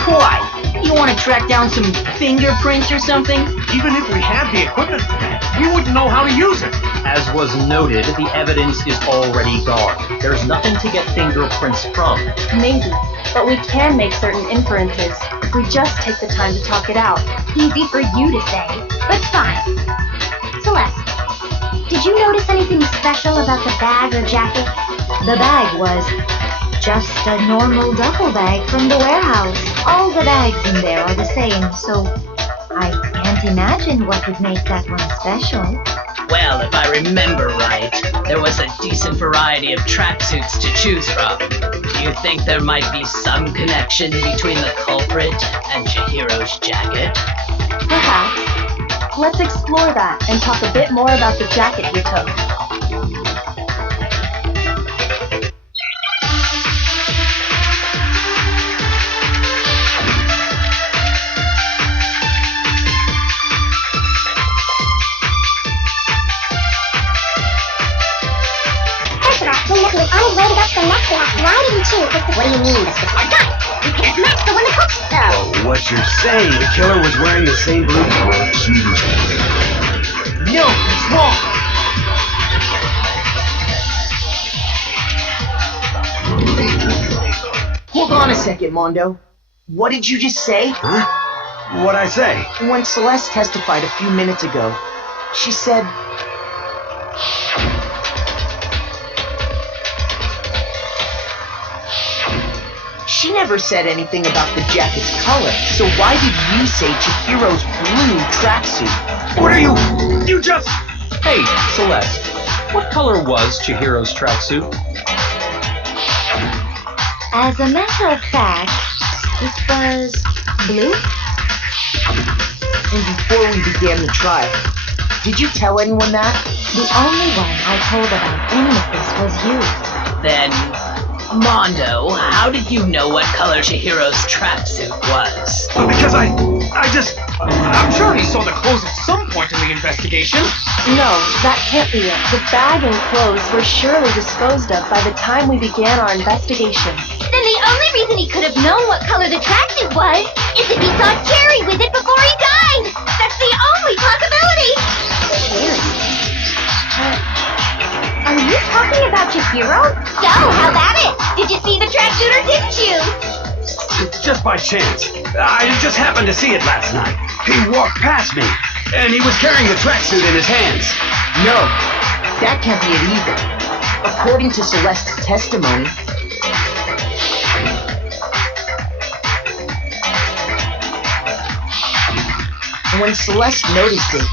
Why? You want to track down some fingerprints or something? Even if we had the equipment for that, we wouldn't know how to use it. As was noted, the evidence is already gone. There's nothing to get fingerprints from. Maybe, but we can make certain inferences if we just take the time to talk it out. Easy for you to say, but fine. Celeste, did you notice anything special about the bag or jacket? The bag was just a normal duffel bag from the warehouse. All the bags in there are the same, so I can't imagine what would make that one special. Well, if I remember right, there was a decent variety of tracksuits to choose from. Do you think there might be some connection between the culprit and Chihiro's jacket? Perhaps. Let's explore that and talk a bit more about the jacket you took. What do you mean? I got it! You can't match the one that hooks though! What you're saying, the killer was wearing the same blue tracksuit? No, it's wrong! Hold on a second, Mondo. What did you just say? Huh? What'd I say? When Celeste testified a few minutes ago, she said... She never said anything about the jacket's color, so why did you say Chihiro's blue tracksuit? What are you... You just... Hey, Celeste, what color was Chihiro's tracksuit? As a matter of fact, it was blue. And before we began the trial, did you tell anyone that? The only one I told about any of this was you. Then, Mondo, how did you know what color Chihiro's tracksuit was? Because I'm sure he saw the clothes at some point in the investigation. No, that can't be it. The bag and clothes were surely disposed of by the time we began our investigation. Then the only reason he could have known what color the tracksuit was is if he saw Cherry with it before he died! That's the only possibility! Cherry? Are you talking about Chihiro? So, how about it? Did you see the tracksuit or didn't you? Just by chance. I just happened to see it last night. He walked past me, and he was carrying the tracksuit in his hands. No, that can't be it either. According to Celeste's testimony, when Celeste noticed it,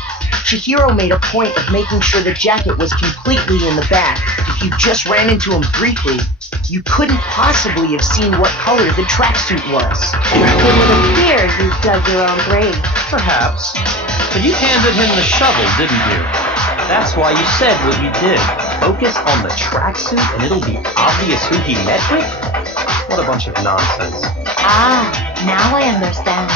Chihiro made a point of making sure the jacket was completely in the bag. If you just ran into him briefly, you couldn't possibly have seen what color the tracksuit was. It would appear you dug your own grave. Perhaps. But you handed him the shovel, didn't you? That's why you said what you did. Focus on the tracksuit and it'll be obvious who he met with? What a bunch of nonsense. Ah, now I understand.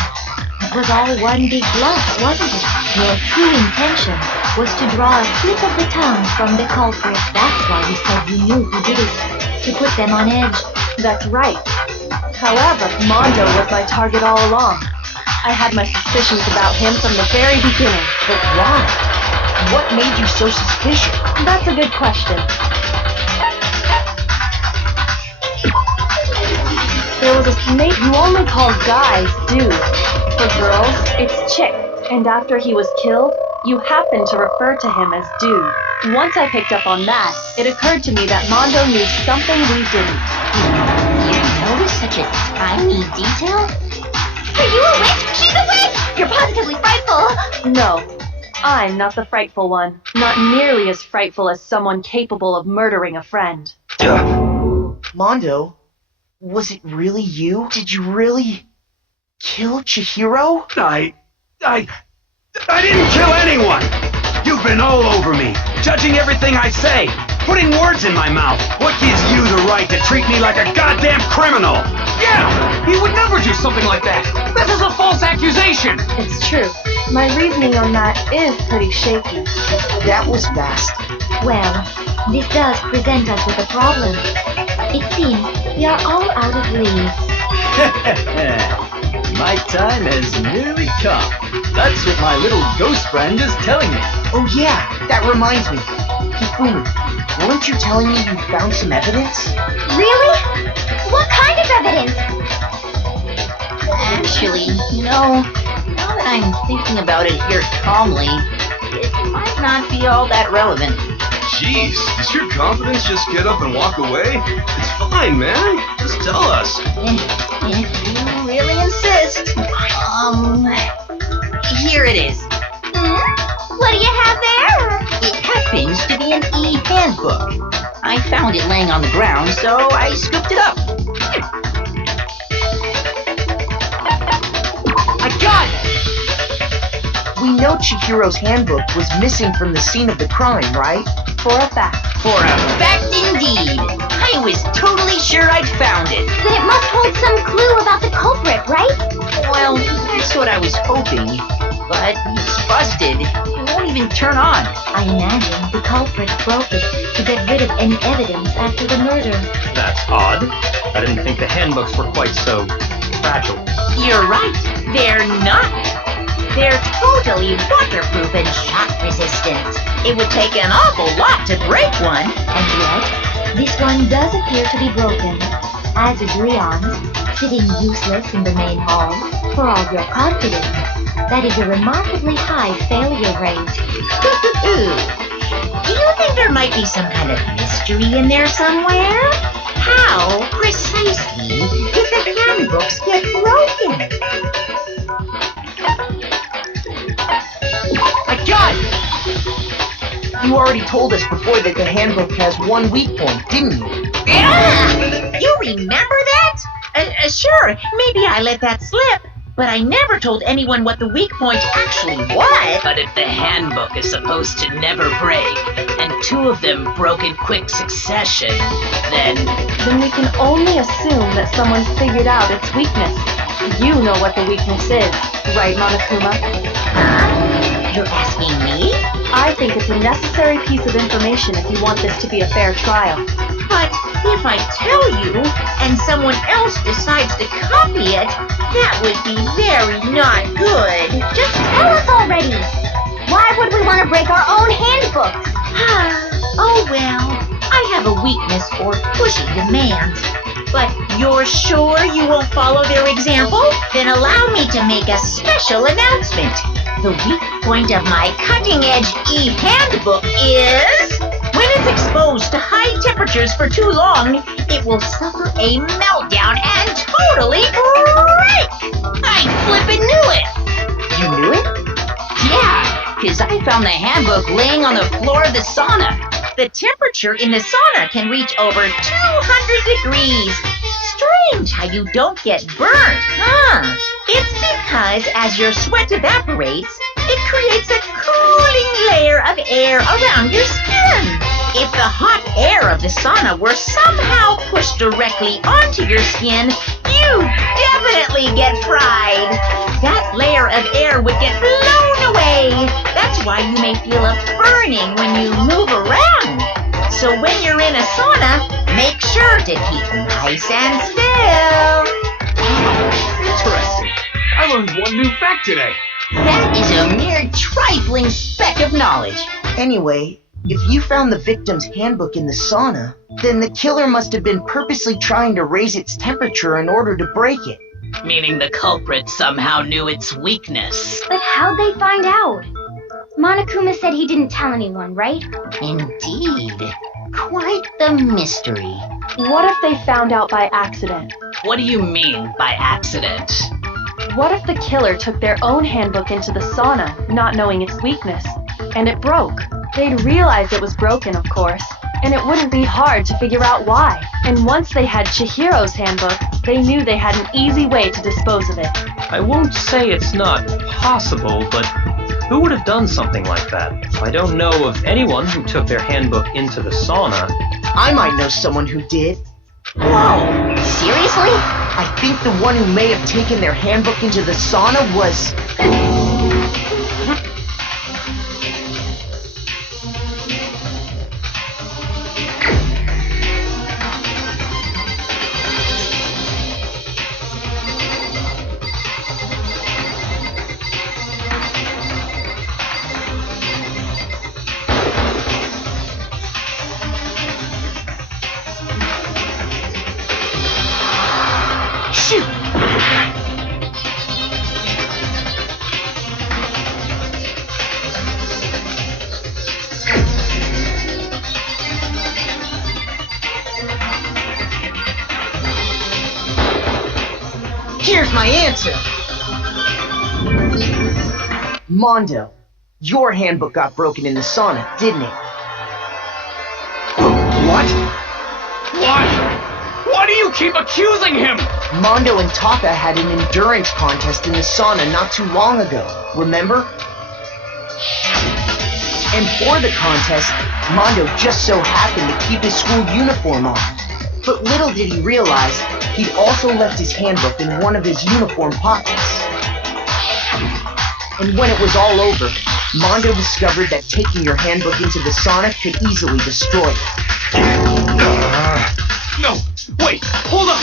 It was all one big bluff, wasn't it? Your true intention was to draw a slip of the tongue from the culprit. That's why you said you knew who did it. To put them on edge. That's right. However, Mondo was my target all along. I had my suspicions about him from the very beginning. But why? What made you so suspicious? That's a good question. There was a snake you only call guys dude. For girls, it's chick. And after he was killed, you happened to refer to him as dude. Once I picked up on that, it occurred to me that Mondo knew something we didn't. You noticed such a tiny detail? Are you a witch? She's a witch! You're positively frightful! No, I'm not the frightful one. Not nearly as frightful as someone capable of murdering a friend. Mondo, was it really you? Did you really kill Chihiro? I didn't kill anyone! You've been all over me, judging everything I say, putting words in my mouth. What gives you the right to treat me like a goddamn criminal? Yeah! He would never do something like that! This is a false accusation! It's true. My reasoning on that is pretty shaky. That was fast. Well, this does present us with a problem. It seems we are all out of leaves. My time has nearly come. That's what my little ghost friend is telling me. Oh yeah, that reminds me. Hifumi, weren't you telling me you found some evidence? Really? What kind of evidence? Actually, now that I'm thinking about it here calmly, it might not be all that relevant. Jeez, does your confidence just get up and walk away? It's fine, man. Just tell us. If you really insist. Here it is. What do you have there? It happens to be an e-handbook. I found it laying on the ground, so I scooped it up. I got We know Chihiro's handbook was missing from the scene of the crime, right? For a fact. For a fact indeed. I was totally sure I'd found it. Then it must hold some clue about the culprit, right? Well, that's what I was hoping. But it's busted. It won't even turn on. I imagine the culprit broke it to get rid of any evidence after the murder. That's odd. I didn't think the handbooks were quite so fragile. You're right. They're not. They're totally waterproof and shock resistant. It would take an awful lot to break one. And yet, this one does appear to be broken. As is Leon's, sitting useless in the main hall, for all your confidence. That is a remarkably high failure rate. Do you think there might be some kind of mystery in there somewhere? How precisely did the handbooks get broken? My God! You already told us before that the handbook has one weak point, didn't you? Yeah! You remember that? Sure, maybe I let that slip. But I never told anyone what the weak point actually was. But if the handbook is supposed to never break, and two of them broke in quick succession, then we can only assume that someone's figured out its weakness. You know what the weakness is, right, Monokuma? You're asking me? I think it's a necessary piece of information if you want this to be a fair trial. But if I tell you, and someone else decides to copy it, that would be very not good. Just tell us already! Why would we want to break our own handbooks? Oh well, I have a weakness for pushy demands. But you're sure you won't follow their example? Then allow me to make a special announcement. The weak point of my cutting-edge e-handbook is... when it's exposed to high temperatures for too long, it will suffer a meltdown and totally break! I flippin' knew it! You knew it? Yeah, because I found the handbook laying on the floor of the sauna. The temperature in the sauna can reach over 200 degrees. Strange how you don't get burnt, huh? It's because as your sweat evaporates, it creates a cooling layer of air around your skin. If the hot air of the sauna were somehow pushed directly onto your skin, you definitely get fried. That layer of air would get blown away. That's why you may feel a burning when you move around. So when you're in a sauna, make sure to keep nice and still. Interesting. I learned one new fact today. That is a mere trifling speck of knowledge. Anyway, if you found the victim's handbook in the sauna, then the killer must have been purposely trying to raise its temperature in order to break it. meaning the culprit somehow knew its weakness. But how'd they find out? Monokuma said he didn't tell anyone, right? Indeed. Quite the mystery. What if they found out by accident? What do you mean by accident? What if the killer took their own handbook into the sauna, not knowing its weakness, and it broke? They'd realize it was broken, of course, and it wouldn't be hard to figure out why. And once they had Chihiro's handbook, they knew they had an easy way to dispose of it. I won't say it's not possible, but who would have done something like that? I don't know of anyone who took their handbook into the sauna. I might know someone who did. Whoa! Seriously? I think the one who may have taken their handbook into the sauna was... Here's my answer! Mondo, your handbook got broken in the sauna, didn't it? What? Why? Why do you keep accusing him? Mondo and Taka had an endurance contest in the sauna not too long ago, remember? And for the contest, Mondo just so happened to keep his school uniform on. But little did he realize, he'd also left his handbook in one of his uniform pockets. And when it was all over, Mondo discovered that taking your handbook into the sauna could easily destroy it. No, wait, hold on!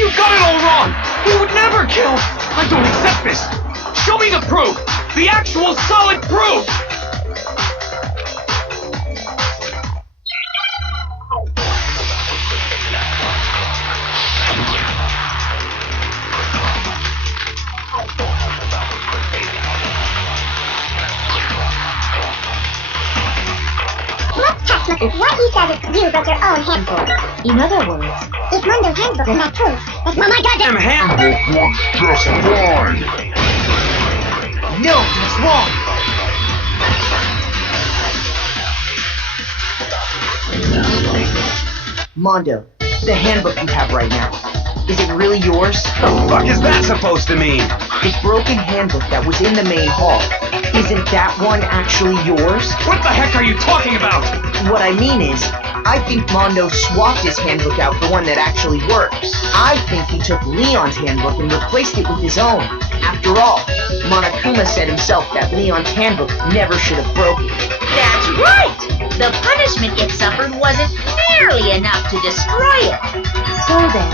You got it all wrong! He would never kill! I don't accept this! Show me the proof! The actual solid proof! Let's test what he says is you but your own handbook. In other words, If Mondo's handbook is not proof, that's not my goddamn Handbook was just fine. No, that's wrong! Mondo, the handbook you have right now, is it really yours? The fuck is that supposed to mean? The broken handbook that was in the main hall, isn't that one actually yours? What the heck are you talking about? What I mean is, I think Mondo swapped his handbook out for one that actually works. I think he took Leon's handbook and replaced it with his own. After all, Monokuma said himself that Leon's handbook never should have broken. That's right! The punishment it suffered wasn't nearly enough to destroy it. so then,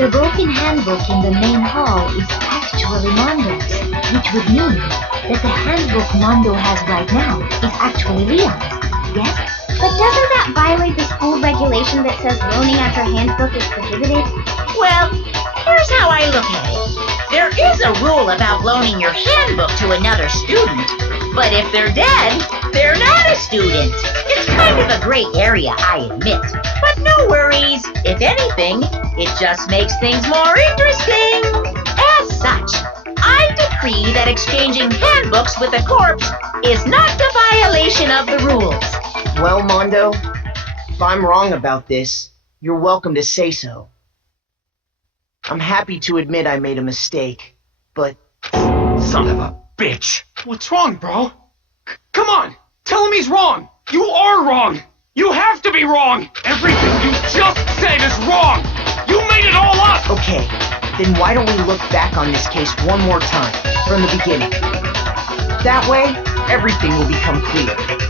the broken handbook in the main hall is actually Mondo's, which would mean that the handbook Mondo has right now is actually Leon's, yes? But doesn't that violate the school regulation that says loaning out your handbook is prohibited? Well, here's how I look at it. There is a rule about loaning your handbook to another student, but if they're dead, they're not a student. It's kind of a gray area, I admit. But no worries. If anything, it just makes things more interesting. As such, I decree that exchanging handbooks with a corpse is not a violation of the rules. Well, Mondo, if I'm wrong about this, you're welcome to say so. I'm happy to admit I made a mistake, but... Son of a bitch! What's wrong, bro? Come on! Tell him he's wrong! You are wrong! You have to be wrong! Everything you just said is wrong! You made it all up! Okay, then why don't we look back on this case one more time, from the beginning? That way, everything will become clear.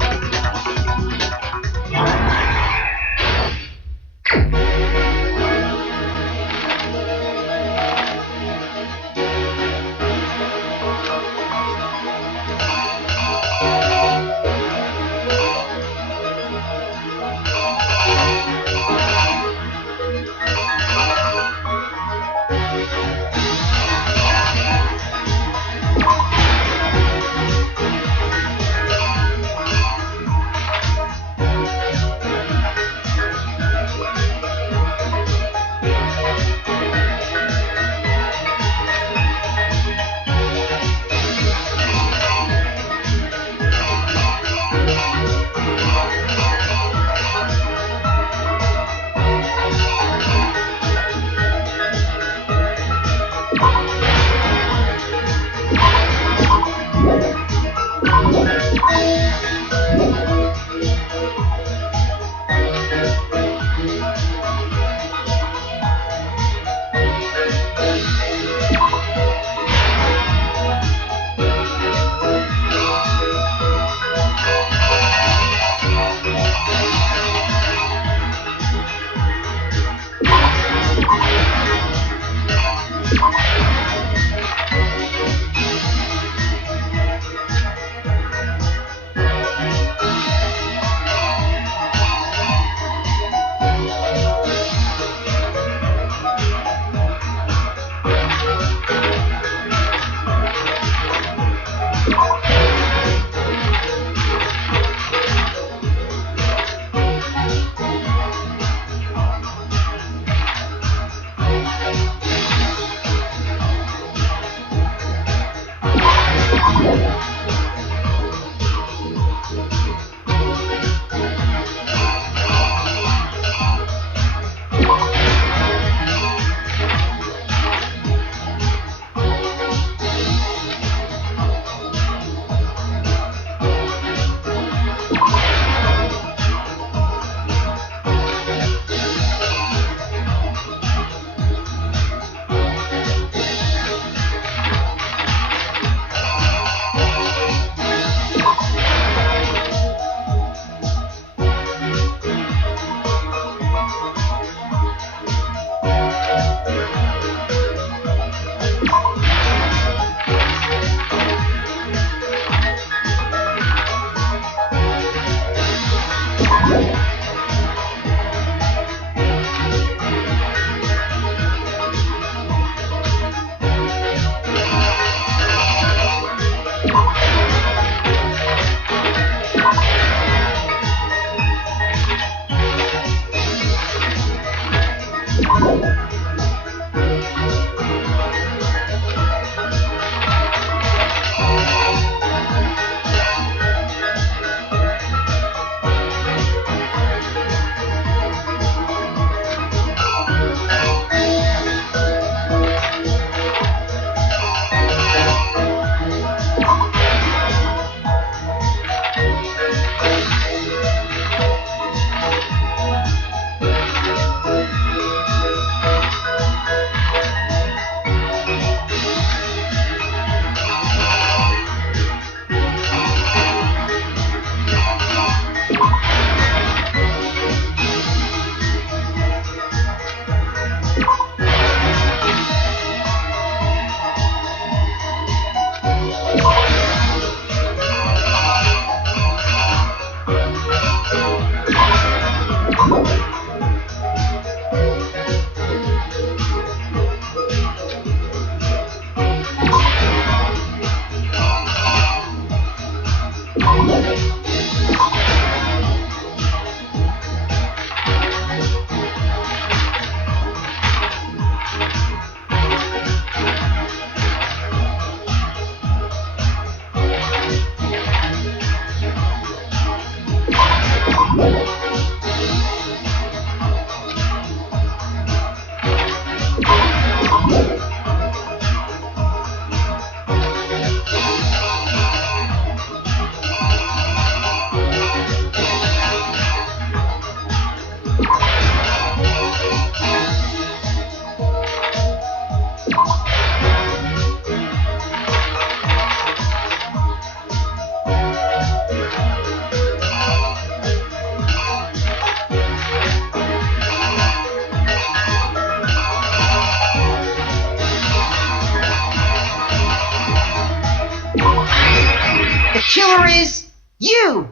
killer is you!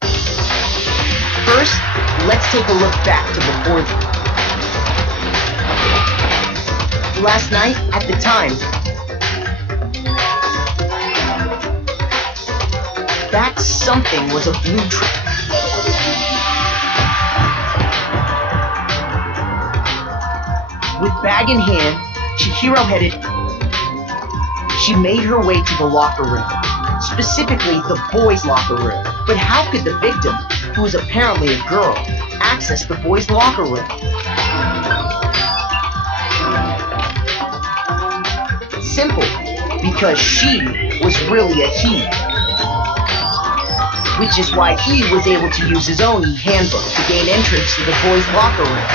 First, let's take a look back to before last night, at the time, that something was a blue tree. With bag in hand, Chihiro she made her way to the locker room, specifically the boys' locker room. But how could the victim, who is apparently a girl, access the boys' locker room? Simple, because she was really a he. Which is why he was able to use his own handbook to gain entrance to the boys' locker room.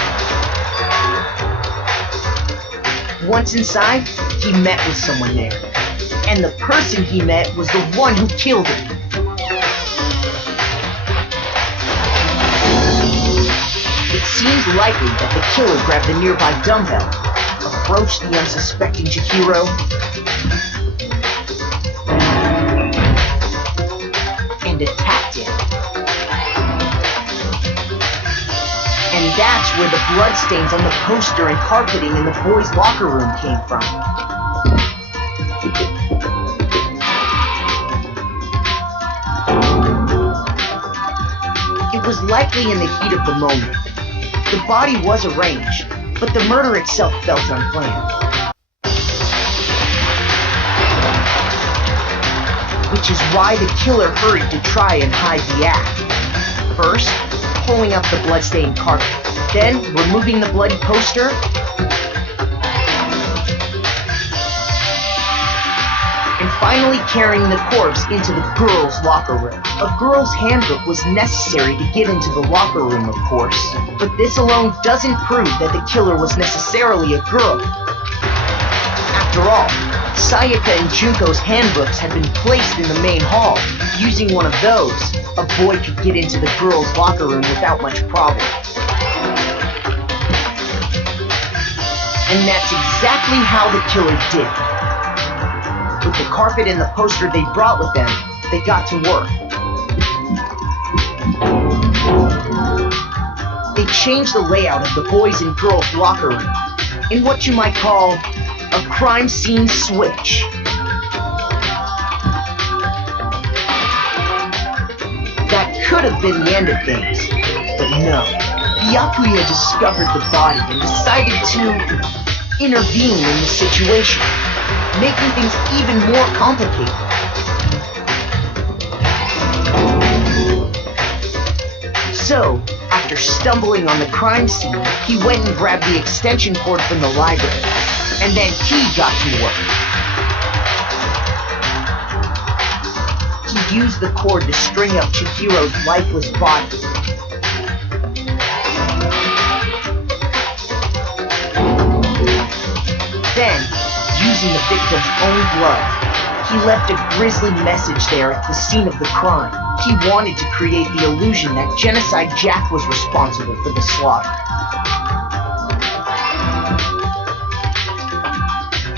Once inside, he met with someone there. And the person he met was the one who killed him. It seems likely that the killer grabbed the nearby dumbbell, approached the unsuspecting Chihiro, and attacked him. And that's where the bloodstains on the poster and carpeting in the boys' locker room came from. It was likely in the heat of the moment. The body was arranged, but the murder itself felt unplanned. Which is why the killer hurried to try and hide the act. First, pulling up the bloodstained carpet, then removing the bloody poster, and finally carrying the corpse into the girls' locker room. A girl's handbook was necessary to get into the locker room, of course, but this alone doesn't prove that the killer was necessarily a girl. After all, Sayaka and Junko's handbooks had been placed in the main hall. Using one of those, a boy could get into the girls' locker room without much problem. And that's exactly how the killer did it. With the carpet and the poster they brought with them, they got to work. They changed the layout of the boys' and girls' locker room in what you might call a crime scene switch. That could have been the end of things, but no. Byakuya discovered the body and decided to intervene in the situation, making things even more complicated. So, after stumbling on the crime scene, he went and grabbed the extension cord from the library, and then he got to work. He used the cord to string up Chihiro's lifeless body. Then, using the victim's own blood, he left a grisly message there at the scene of the crime. He wanted to create the illusion that Genocide Jack was responsible for the slaughter.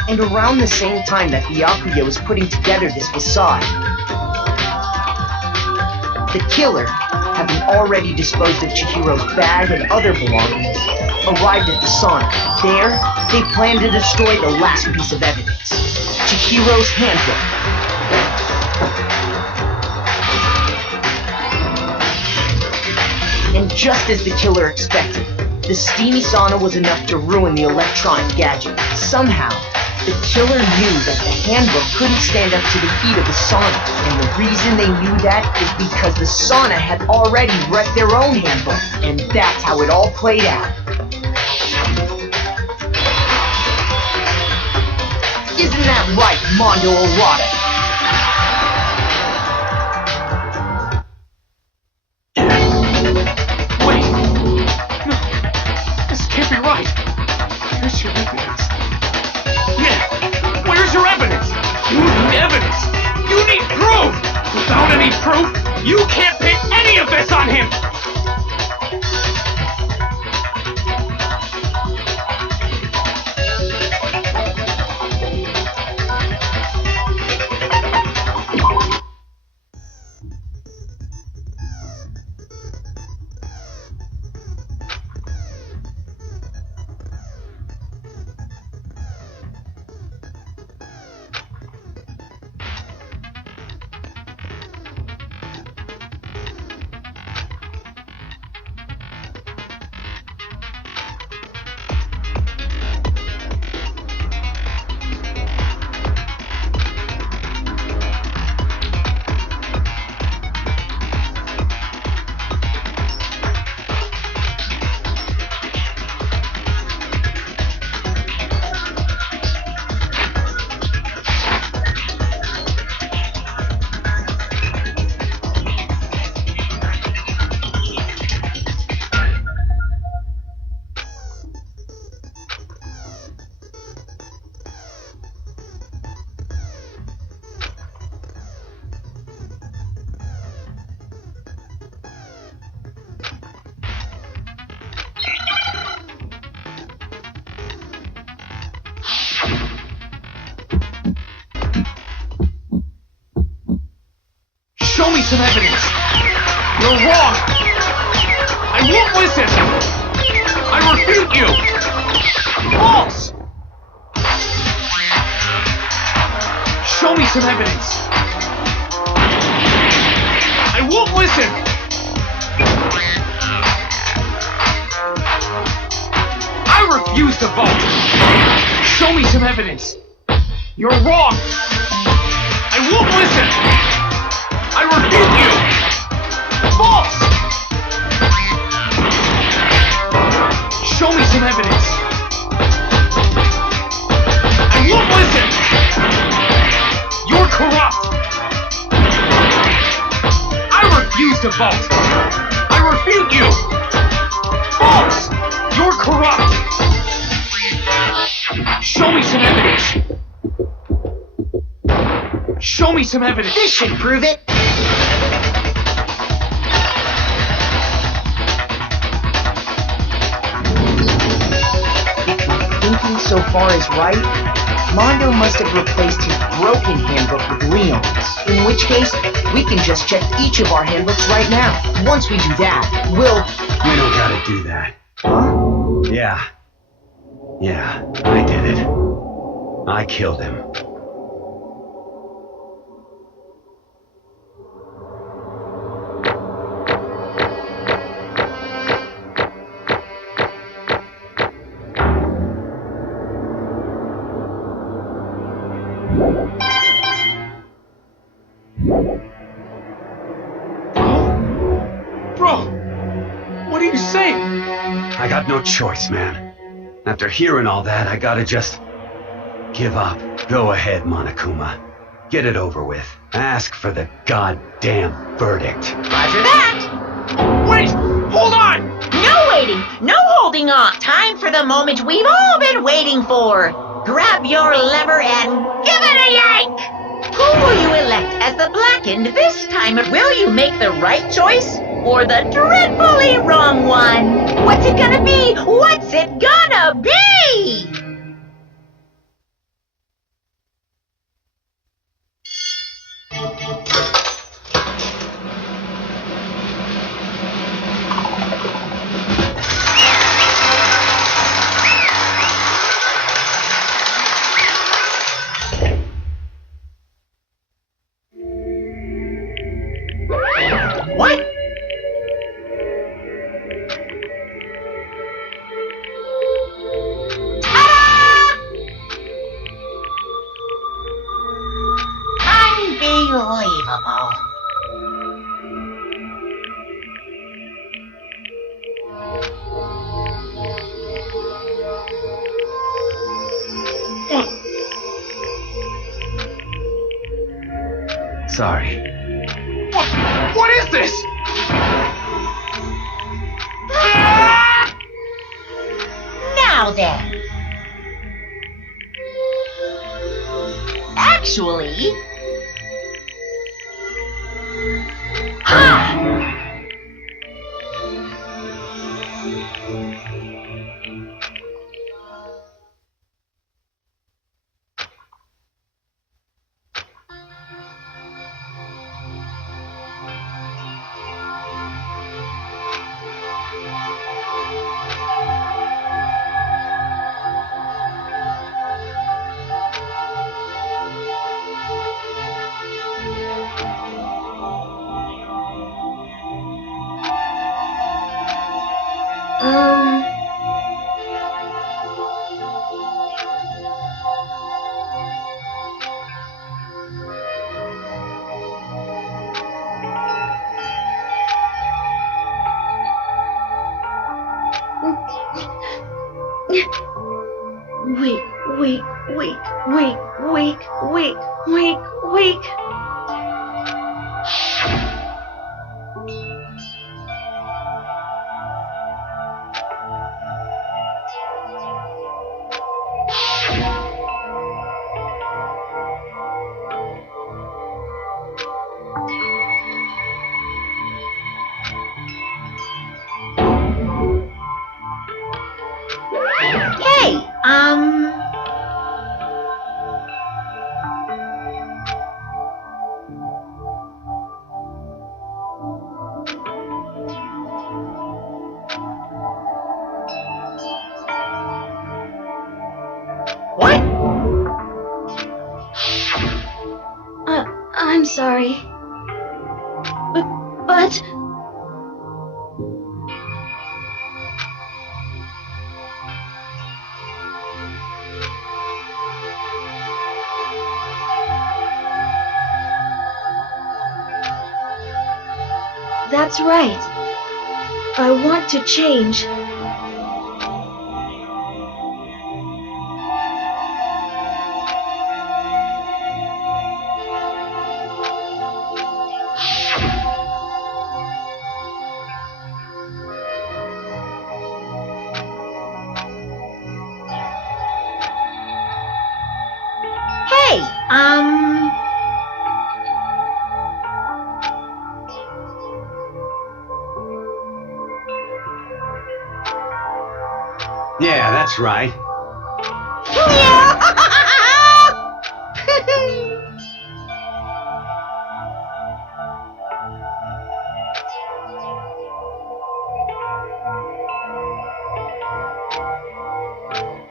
And around the same time that Byakuya was putting together this facade, the killer, having already disposed of Chihiro's bag and other belongings, arrived at the sauna. There, they planned to destroy the last piece of evidence, Chihiro's handbook. And just as the killer expected, the steamy sauna was enough to ruin the electronic gadget. Somehow, the killer knew that the handbook couldn't stand up to the heat of the sauna, and the reason they knew that is because the sauna had already wrecked their own handbook, and that's how it all played out. Isn't that right, Mondo Errata? Wait! No, this can't be right. Where's your evidence? Yeah, where's your evidence? You need evidence! You need proof! Without any proof, you can't pin any of this on him! Show me some evidence! You're wrong! I won't listen! I refute you! False! Show me some evidence! I won't listen! I refuse to vote! Show me some evidence! You're wrong! I won't listen! I refute you! False! Show me some evidence! I won't listen! You're corrupt! I refuse to vote! I refute you! False! You're corrupt! Show me some evidence! Show me some evidence! This should prove it! Thinking so far is right, Mondo must have replaced his broken handbook with Leon's. In which case, we can just check each of our handbooks right now. Once we do that, we'll... We don't gotta do that. Huh? Yeah, I did it. I killed him. Bro! What are you saying? I got no choice, man. After hearing all that, I gotta just give up. Go ahead, Monokuma. Get it over with. Ask for the goddamn verdict. Roger that. Wait! Hold on! No waiting, no holding on. Time for the moment we've all been waiting for. Grab your lever and give it a yank! Who will you elect as the Blackened this time? Will you make the right choice or the dreadfully wrong one? What's it gonna be? What's it gonna be? What? Unbelievable. Sorry. What is this? Now then. Actually... Ha! Weak. Hey, sorry. But... That's right. I want to change. Yeah, that's right.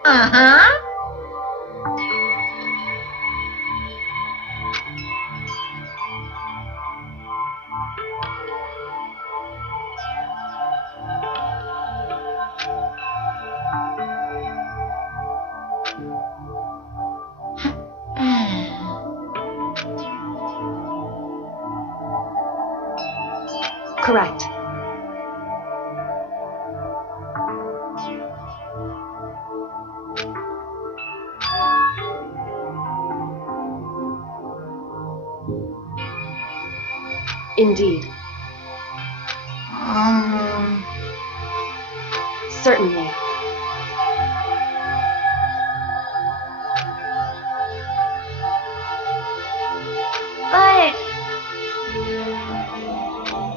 Uh-huh. Correct. Indeed. Certainly. But...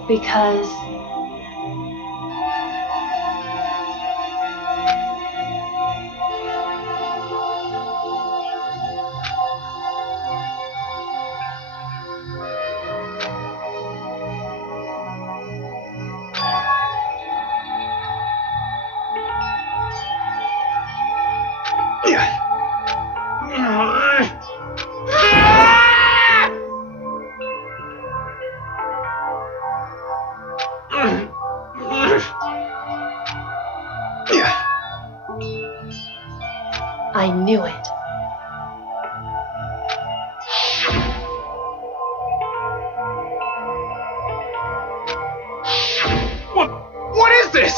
Because... I knew it. What is this?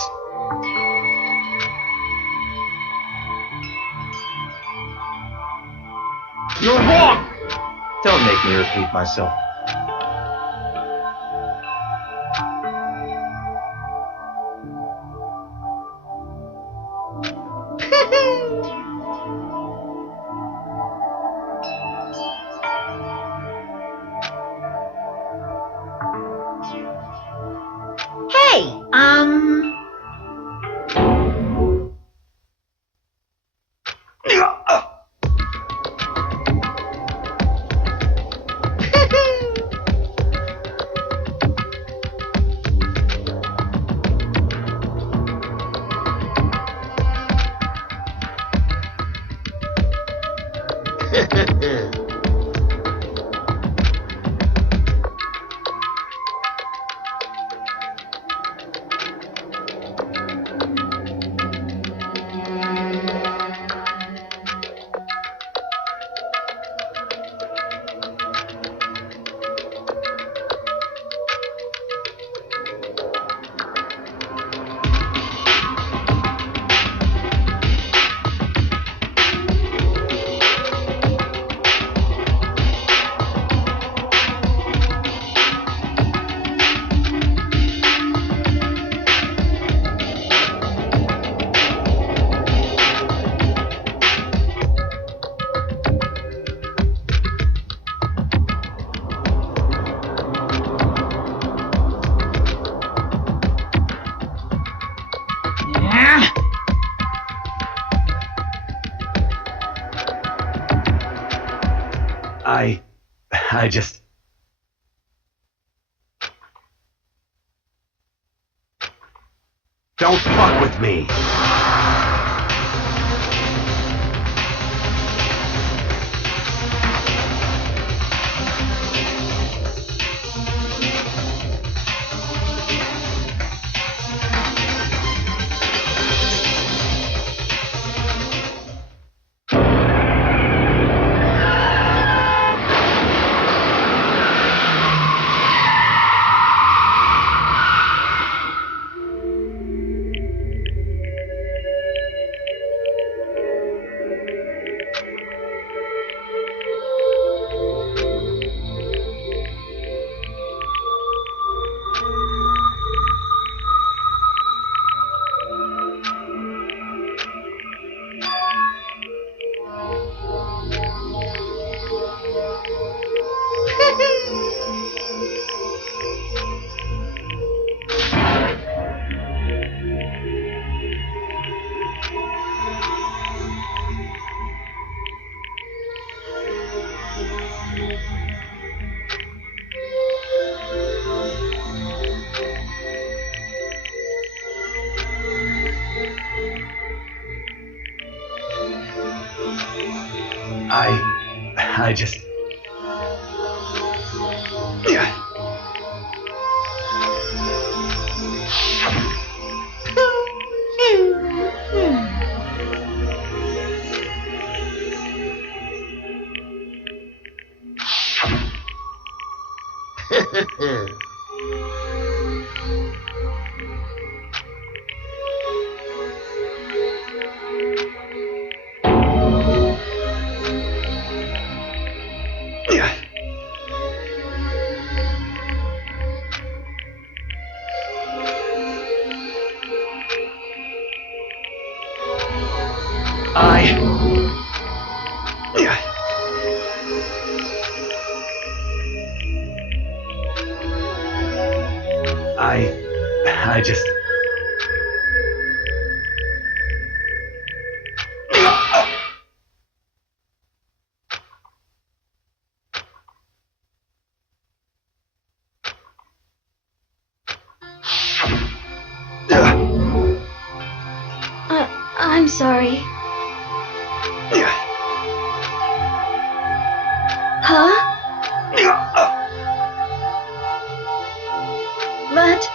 You're wrong! Don't make me repeat myself. I just... Don't fuck with me! I just... Yeah. I just... I'm sorry. Huh? But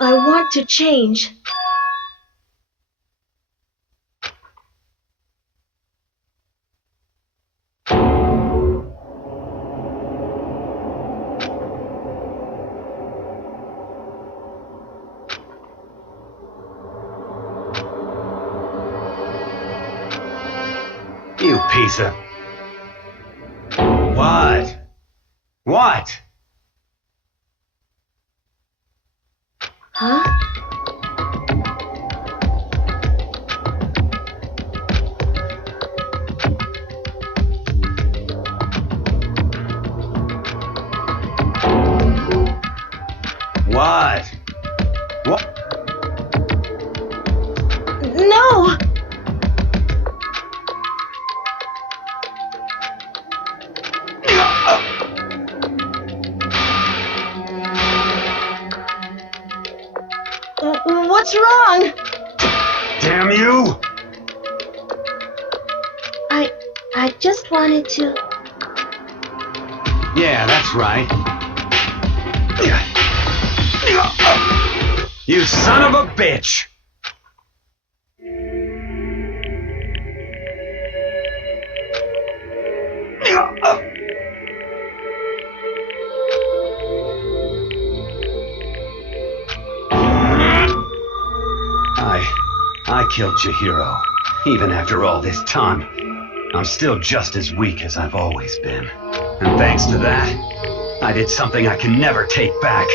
I want to change. You piece of... What? What? Huh? What? What? No! What's wrong? Damn you! I just wanted to... Yeah, that's right. You son of a bitch! I killed Chihiro. Even after all this time, I'm still just as weak as I've always been. And thanks to that, I did something I can never take back.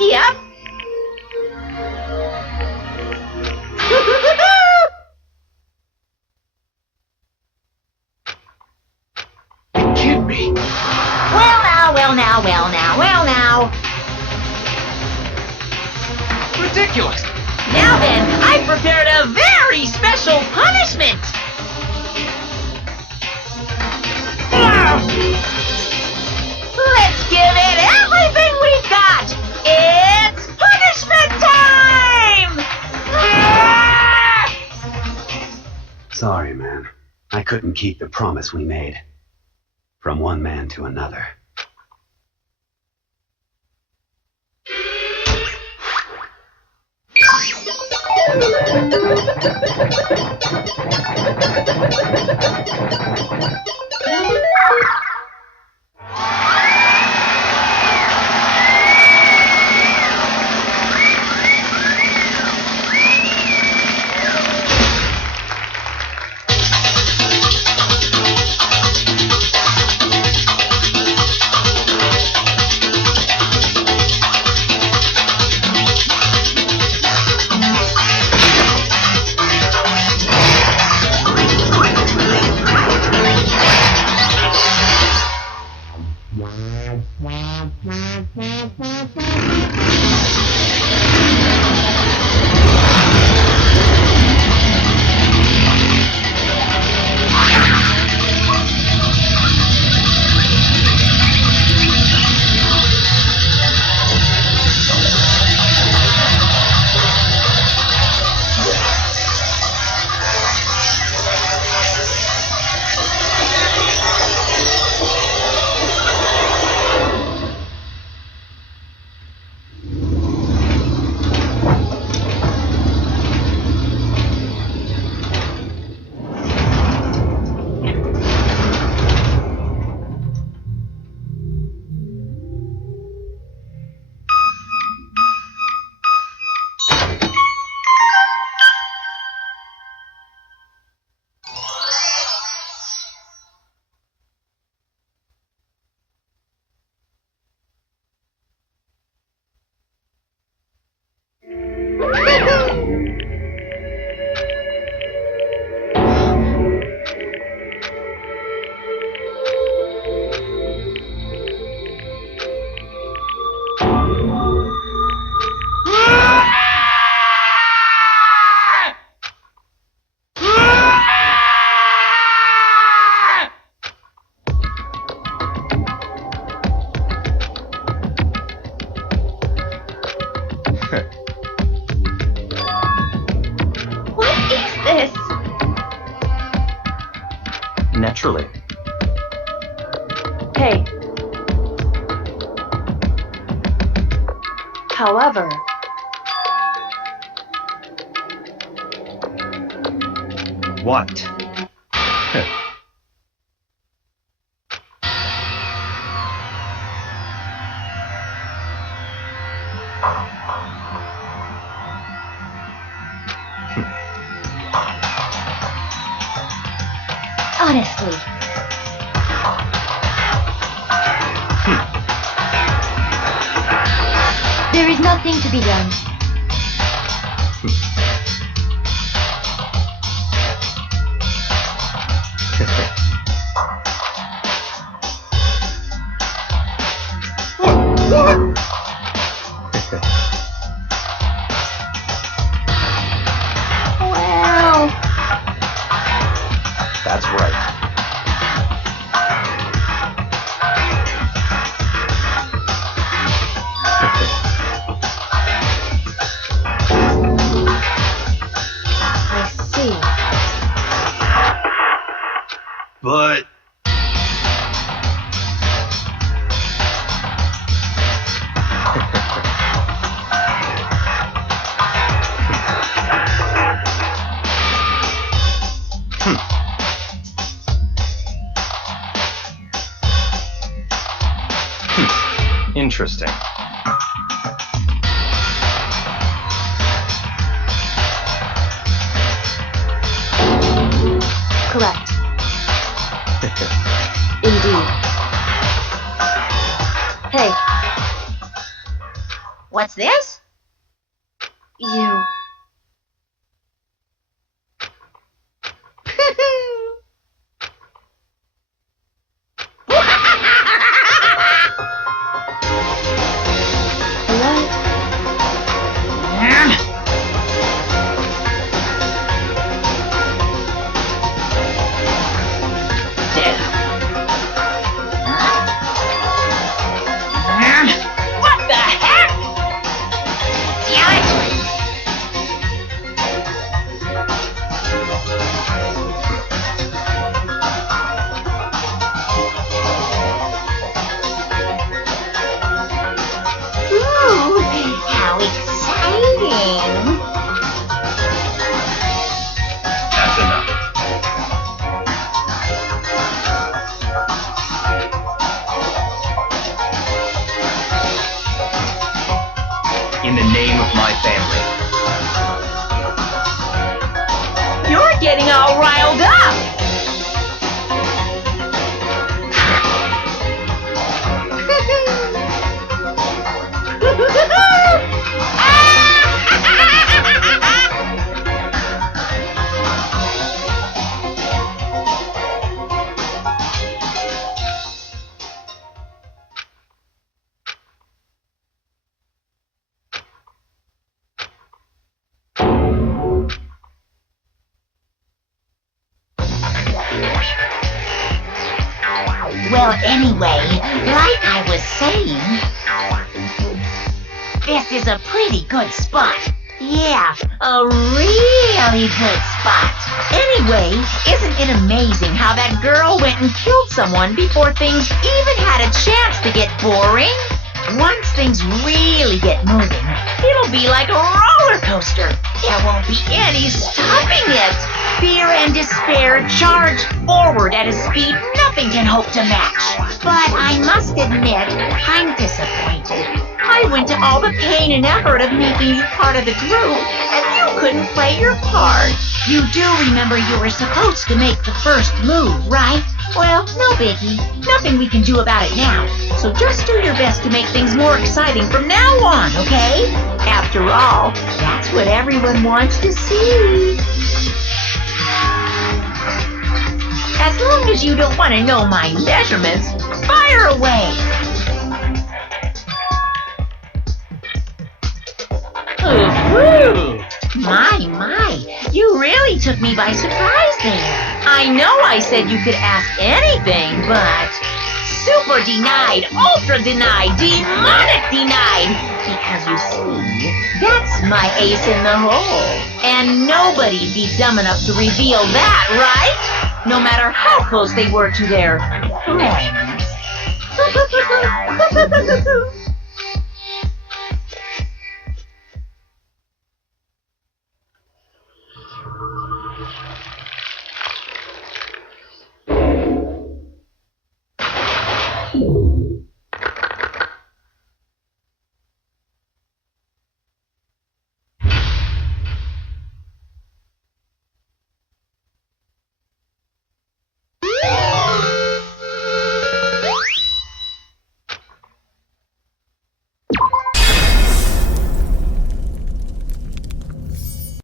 Yep. You kid me. Well now. Ridiculous. Now then, I prepared a very special punishment. Let's give it everything we've got. It's punishment time! Sorry, man. I couldn't keep the promise we made. From one man to another. Naturally. Hey. However, what? Honestly. There is nothing to be done. Wow. That's right. I see. But Interesting. correct. Indeed. Hey, What's this? you. What? What the heck? Damn it! Ooh, how exciting! That's enough. In the name of my family. You're getting all riled up. Anyway, like I was saying, this is a pretty good spot. Yeah, a really good spot. Anyway, isn't it amazing how that girl went and killed someone before things even had a chance to get boring? Once things really get moving, it'll be like a roller coaster. There won't be any stopping it. Fear and despair charge forward at a speed nothing can hope to match. But I must admit, I'm disappointed. I went to all the pain and effort of making you part of the group, and you couldn't play your part. You do remember you were supposed to make the first move, right? Well, no biggie. Nothing we can do about it now. So just do your best to make things more exciting from now on, okay? After all, that's what everyone wants to see. As long as you don't want to know my measurements, fire away! Ooh, my, you really took me by surprise there. I know I said you could ask anything, but super denied, ultra denied, demonic denied. Because you see, that's my ace in the hole. And nobody'd be dumb enough to reveal that, right? No matter how close they were to their friends.